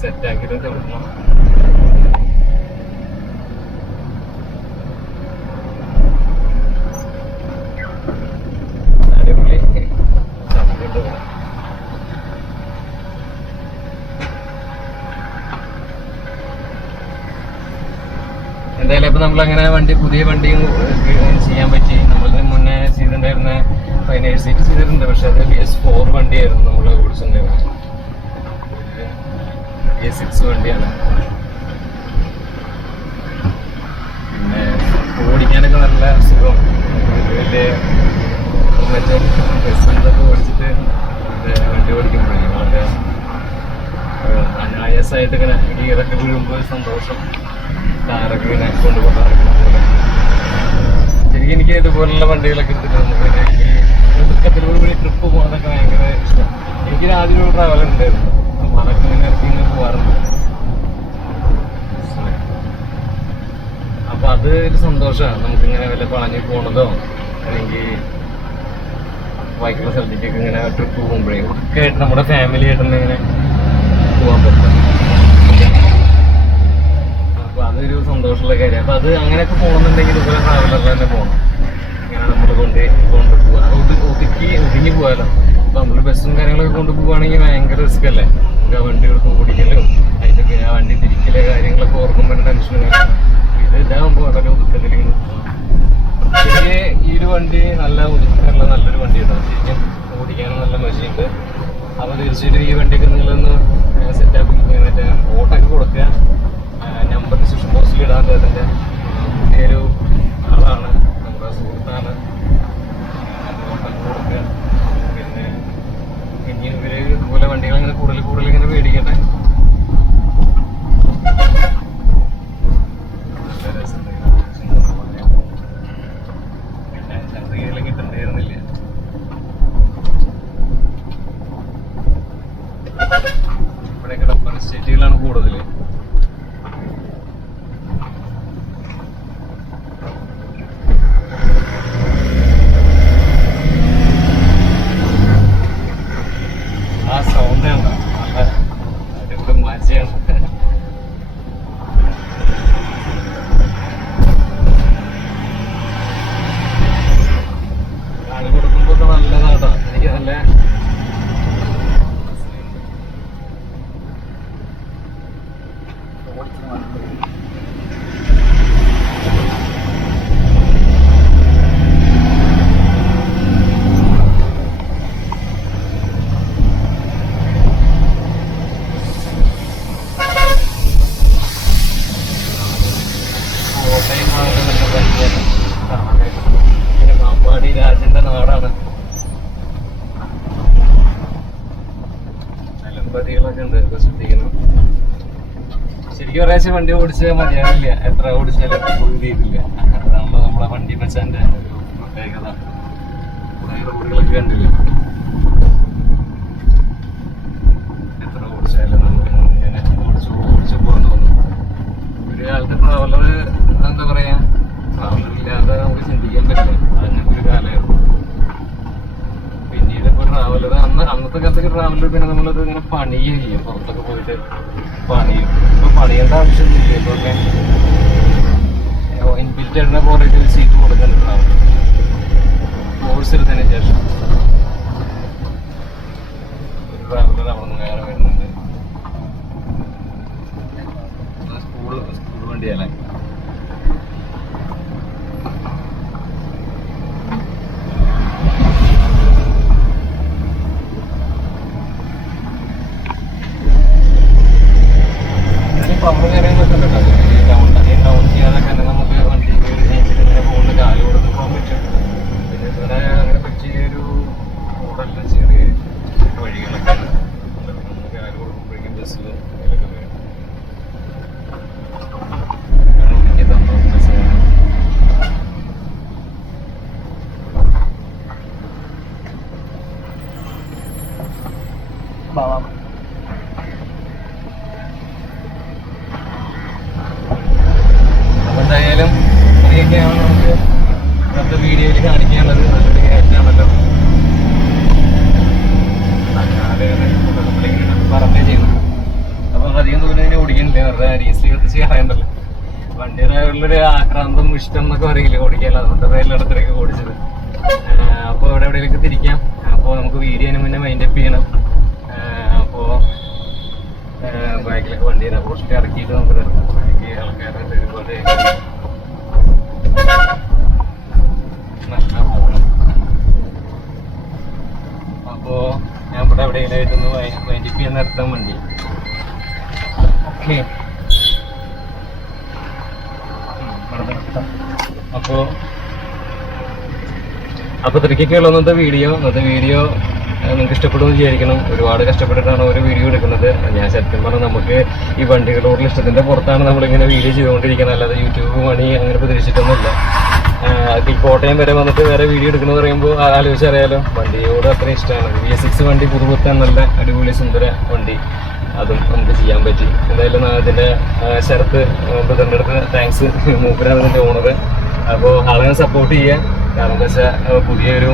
സെറ്റ് ആക്കിയിട്ട് ചവിട്ടണം. അടിപൊളി ചവിട്ടിട്ട് എന്തായാലും ഇപ്പൊ നമ്മളങ്ങനെ പുതിയ വണ്ടിയും ചെയ്യാൻ പറ്റി. നമ്മളിന് മുന്നേ ചെയ്തിട്ടുണ്ടായിരുന്ന 17 സീറ്റ് ചെയ്തിട്ടുണ്ട്, പക്ഷെ അത് BS4 വണ്ടിയായിരുന്നു നമ്മൾ ഓടിച്ചിട്ടുണ്ടായിരുന്നത്. BS6 വണ്ടിയാണ്. പിന്നെ ഓടിക്കാനൊക്കെ നല്ല സുഖം. വലിയ മറ്റേ ബസ്സിലൊക്കെ ഓടിച്ചിട്ട് വണ്ടി ഓടിക്കുമ്പോഴേ വളരെ അനായാസമായിട്ട് ഇങ്ങനെ ഗിയറൊക്കെ വീഴുമ്പോൾ സന്തോഷം. കാറൊക്കെ ഇങ്ങനെ കൊണ്ടുപോകാറുണ്ട്. ശരിക്കും എനിക്ക് ഇതുപോലുള്ള വണ്ടികളൊക്കെ എടുത്തിട്ട് നമുക്ക് ദുഃഖത്തിലൂടെ ട്രിപ്പ് പോകാനൊക്കെ ഭയങ്കര ഇഷ്ടം. എനിക്ക് ആദ്യം ഒരു ട്രാവലർ ഉണ്ടായിരുന്നു, അപ്പോൾ അതൊക്കെ ഇങ്ങനെ ഇറക്കി ഇങ്ങനെ പോകാറുണ്ട്. അപ്പോൾ അത് ഒരു സന്തോഷമാണ്. നമുക്കിങ്ങനെ വല്ല പളഞ്ഞ് പോകണതോ അല്ലെങ്കിൽ ബാക്കിയുള്ള സ്ഥലത്തേക്കൊക്കെ ഇങ്ങനെ ട്രിപ്പ് പോകുമ്പോഴേ ഒക്കെ ആയിട്ട് നമ്മുടെ ഫാമിലി ആയിട്ടൊന്നും ഇങ്ങനെ പോകാൻ പറ്റും. അപ്പോൾ അതൊരു സന്തോഷമുള്ള കാര്യം. അപ്പോൾ അത് അങ്ങനെയൊക്കെ പോകണമെന്നുണ്ടെങ്കിൽ ഇതുപോലെ ട്രാവലറിൽ തന്നെ പോകണം. ഇങ്ങനെ നമ്മൾ കൊണ്ടുപോകാം, ഒതുങ്ങി പോകാമല്ലോ. അപ്പോൾ നമ്മൾ ബസ്സും കാര്യങ്ങളൊക്കെ കൊണ്ടുപോകുകയാണെങ്കിൽ ഭയങ്കര റിസ്ക് അല്ലേ. നമുക്ക് ആ വണ്ടി എടുത്ത് ഓടിക്കലും അതിൻ്റെ പിന്നെ ആ വണ്ടി തിരിക്കലെ കാര്യങ്ങളൊക്കെ ഓർക്കുമ്പോൾ ടെൻഷനും കാര്യം. ഇതാകുമ്പോൾ അതൊക്കെ ഒതുക്കത്തിലിങ്ങനെ ശരി. ഈ ഒരു വണ്ടി നല്ല ഒതുക്കാനുള്ള നല്ലൊരു വണ്ടിയാണ്. ശരിക്കും ഓടിക്കാനും നല്ല മഷിയുണ്ട്. അപ്പോൾ തീർച്ചയായിട്ടും ഈ വണ്ടിയൊക്കെ നിങ്ങളൊന്ന് സെറ്റാക്കി മറ്റേ ഓട്ടൊക്കെ കൊടുക്കുക. നമ്പർ ഡിസ്ക്രിപ്ഷൻ ബോക്സിൽ ഇടാൻ അതിൻ്റെ പുതിയൊരു ആളാണ്, നമ്മുടെ സുഹൃത്താണ്. ഓട്ടൊക്കെ കൊടുക്കുക. പിന്നെ ഇനി ഇവർ ഇതുപോലെ വണ്ടികൾ ഇങ്ങനെ കൂടുതൽ ഇങ്ങനെ മേടിക്കട്ടെ. നല്ല രസം കിട്ടണ്ടായിരുന്നില്ല. ഇവിടെയൊക്കെ റബ്ബർ എസ്റ്റേറ്റുകളാണ് കൂടുതൽ. ആ സൗണ്ട് ഉണ്ടോ, നല്ല പതികളൊക്കെ ഉണ്ട്, ശ്രദ്ധിക്കണം. ശരിക്കും ഒരാഴ്ച വണ്ടി ഓടിച്ചാൽ മതിയാവില്ല, എത്ര ഓടിച്ചാലും ഫുൾ ചെയ്തില്ല. അതാണല്ലോ നമ്മളെ വണ്ടി മെച്ചാൻ്റെ ഒരു പ്രത്യേകത. റോഡുകളൊക്കെ കണ്ടില്ല, എത്ര ഓടിച്ചാലും നമുക്ക് ഇങ്ങനെ ഓടിച്ചു പോകാൻ തോന്നും. ഒരു കാലത്ത് ട്രാവലർ എന്താ പറയാ, ട്രാവലർ ഇല്ലാതെ നമുക്ക് ചിന്തിക്കാൻ പറ്റില്ല, അങ്ങനത്തെ ഒരു കാലമായിരുന്നു. പിന്നീട് ഇപ്പോൾ ട്രാവലർ അന്നത്തെ കാലത്തൊക്കെ ട്രാവലർ പിന്നെ നമ്മളത് ഇങ്ങനെ പണിയും ചെയ്യും, പുറത്തൊക്കെ പോയിട്ട് പണിയും. ഇപ്പോൾ പണിയേണ്ട ആവശ്യമൊന്നുമില്ല. ഇപ്പൊക്കെ ഇൻബിൽറ്റ് ആയിട്ടുള്ള പോറേറ്റ് സീറ്റ് കൊടുക്കുന്നുണ്ട് ട്രാവലർ കോഴ്സ് എടുത്തതിന് ശേഷം. ഒരു ട്രാവലർ അവിടെ നിന്ന് വേറെ വരുന്നുണ്ട്. സ്കൂൾ വണ്ടിയല്ലേ. പവർ കാര്യങ്ങളൊക്കെ ഉണ്ട്. ഡൗൺ ചെയ്യാനൊക്കെ തന്നെ നമുക്ക് വണ്ടി ഇങ്ങനെ പോകുന്ന കാല് കൊടുത്ത് പോകാൻ പറ്റും. പിന്നെ ഇവിടെ അങ്ങനെ ചെറിയൊരു റോഡല്ല, ചെറിയ വഴികളൊക്കെ ഉണ്ട്. കാല് കൊടുക്കുമ്പോഴേക്കും ബസ്സിൽ ഇതിലൊക്കെ വരും. എന്തായാലും ഇതൊക്കെയാണ് നമുക്ക് ഇന്നത്തെ വീഡിയോയിൽ കാണിക്കാനുള്ളത്. നല്ലൊരു കയറ്റാണല്ലോ, പറഞ്ഞേ ചെയ്യുന്നു. അപ്പം അധികം ദൂരം ഇങ്ങനെ ഓടിക്കുന്നില്ല, വെറുതെ രീതി കത്തിച്ച് കളയണ്ടല്ലോ. വണ്ടിയുടെ ഉള്ളൊരു ആക്രാന്തം ഇഷ്ടം എന്നൊക്കെ പറയില്ല ഓടിക്കാല്ല, അതുകൊണ്ട് എല്ലായിടത്തേക്ക് ഓടിച്ചത്. അപ്പോൾ ഇവിടെ എവിടെയെങ്കിലൊക്കെ തിരിക്കാം. അപ്പോൾ നമുക്ക് വീഡിയോന് മുന്നേ മൈൻഡപ്പ് ചെയ്യണം. അപ്പോൾ ബാക്കിലൊക്കെ വണ്ടിയെ കുറച്ച് ഇറക്കിയിട്ട് നമുക്ക് ബാക്കി ആൾക്കാരുടെ ഒരുപാട് അപ്പോൾ ഞാൻ ഇവിടെ എവിടെയെങ്കിലും വൈൻഡപ്പ് ചെയ്യാൻ നിർത്താൻ വണ്ടി. ഓക്കെ, അപ്പോൾ ഇത്രയ്ക്കൊക്കെയുള്ള ഇന്നത്തെ വീഡിയോ നിങ്ങൾക്ക് ഇഷ്ടപ്പെടുമെന്ന് വിചാരിക്കണം. ഒരുപാട് കഷ്ടപ്പെട്ടിട്ടാണ് ഒരു വീഡിയോ എടുക്കുന്നത്. ഞാൻ സത്യം പറഞ്ഞാൽ നമുക്ക് ഈ വണ്ടികളോടുള്ള ഇഷ്ടത്തിൻ്റെ പുറത്താണ് നമ്മളിങ്ങനെ വീഡിയോ ചെയ്തുകൊണ്ടിരിക്കുന്നത്, അല്ലാതെ യൂട്യൂബ് മണി അങ്ങനെ പ്രതീക്ഷിച്ചിട്ടൊന്നുമില്ല. ഈ കോട്ടയം വരെ വന്നിട്ട് വേറെ വീഡിയോ എടുക്കണമെന്ന് പറയുമ്പോൾ ആലോചിച്ചറിയാലോ, വണ്ടിയോട് അത്ര ഇഷ്ടമാണ്. VS6 വണ്ടി പുതുപുത്തൻ നല്ല അടിപൊളി സുന്ദര വണ്ടി, അതും നമുക്ക് ചെയ്യാൻ പറ്റി. എന്തായാലും അതിൻ്റെ ശരത്ത് ബ്രദറിൻ്റെ അടുത്ത് താങ്ക്സ്, മൂപ്പരാണ് ഇതിൻ്റെ ഓണർ. അപ്പോൾ ആളെ സപ്പോർട്ട് ചെയ്യുക, കാരണം എന്താ വെച്ചാൽ പുതിയൊരു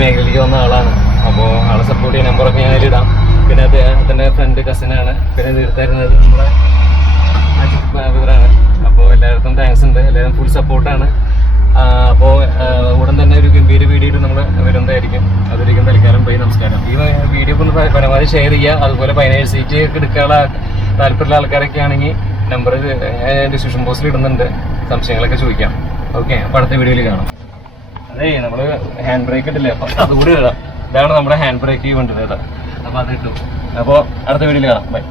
മേഖലയിലേക്ക് വന്ന ആളാണ്. അപ്പോൾ ആളെ സപ്പോർട്ട് ചെയ്യാൻ നമ്പറൊക്കെ ഞാൻ അതിലിടാം. പിന്നെ അദ്ദേഹത്തിൻ്റെ ഫ്രണ്ട് കസിനാണ്, പിന്നെ തീർത്തായിരുന്നത് നമ്മുടെ ബ്രദറാണ്. അപ്പോൾ എല്ലാവർക്കും താങ്ക്സ് ഉണ്ട്, എല്ലാവരും ഫുൾ സപ്പോർട്ടാണ്. അപ്പോൾ ഉടൻ തന്നെ ഒരു ഗംഭീര വീഡിയോ നമ്മൾ വരുന്നതായിരിക്കും. അതിരിക്കും തൽക്കാലം പോയി നമസ്കാരം. ഈ വീഡിയോ ഒന്ന് പരമാവധി ഷെയർ ചെയ്യുക. അതുപോലെ 17 സീറ്റ് എടുക്കാനുള്ള താല്പര്യമുള്ള ആൾക്കാരൊക്കെ ആണെങ്കിൽ നമ്പർ ഡിസ്ക്രിപ്ഷൻ ബോക്സിൽ ഇടുന്നുണ്ട്, സംശയങ്ങളൊക്കെ ചോദിക്കാം. ഓക്കെ, അപ്പോൾ അടുത്ത വീഡിയോയിൽ കാണാം. അതേ നമ്മൾ ഹാൻഡ് ബ്രേക്ക് ഇട്ടില്ലേ, അപ്പം അതുകൂടി ഇടാം. ഇതാണ് നമ്മുടെ ഹാൻഡ് ബ്രേക്ക് വേണ്ടത്. അപ്പോൾ അത് ഇട്ടു. അപ്പോൾ അടുത്ത വീഡിയോയിൽ കാണാം. ബൈ.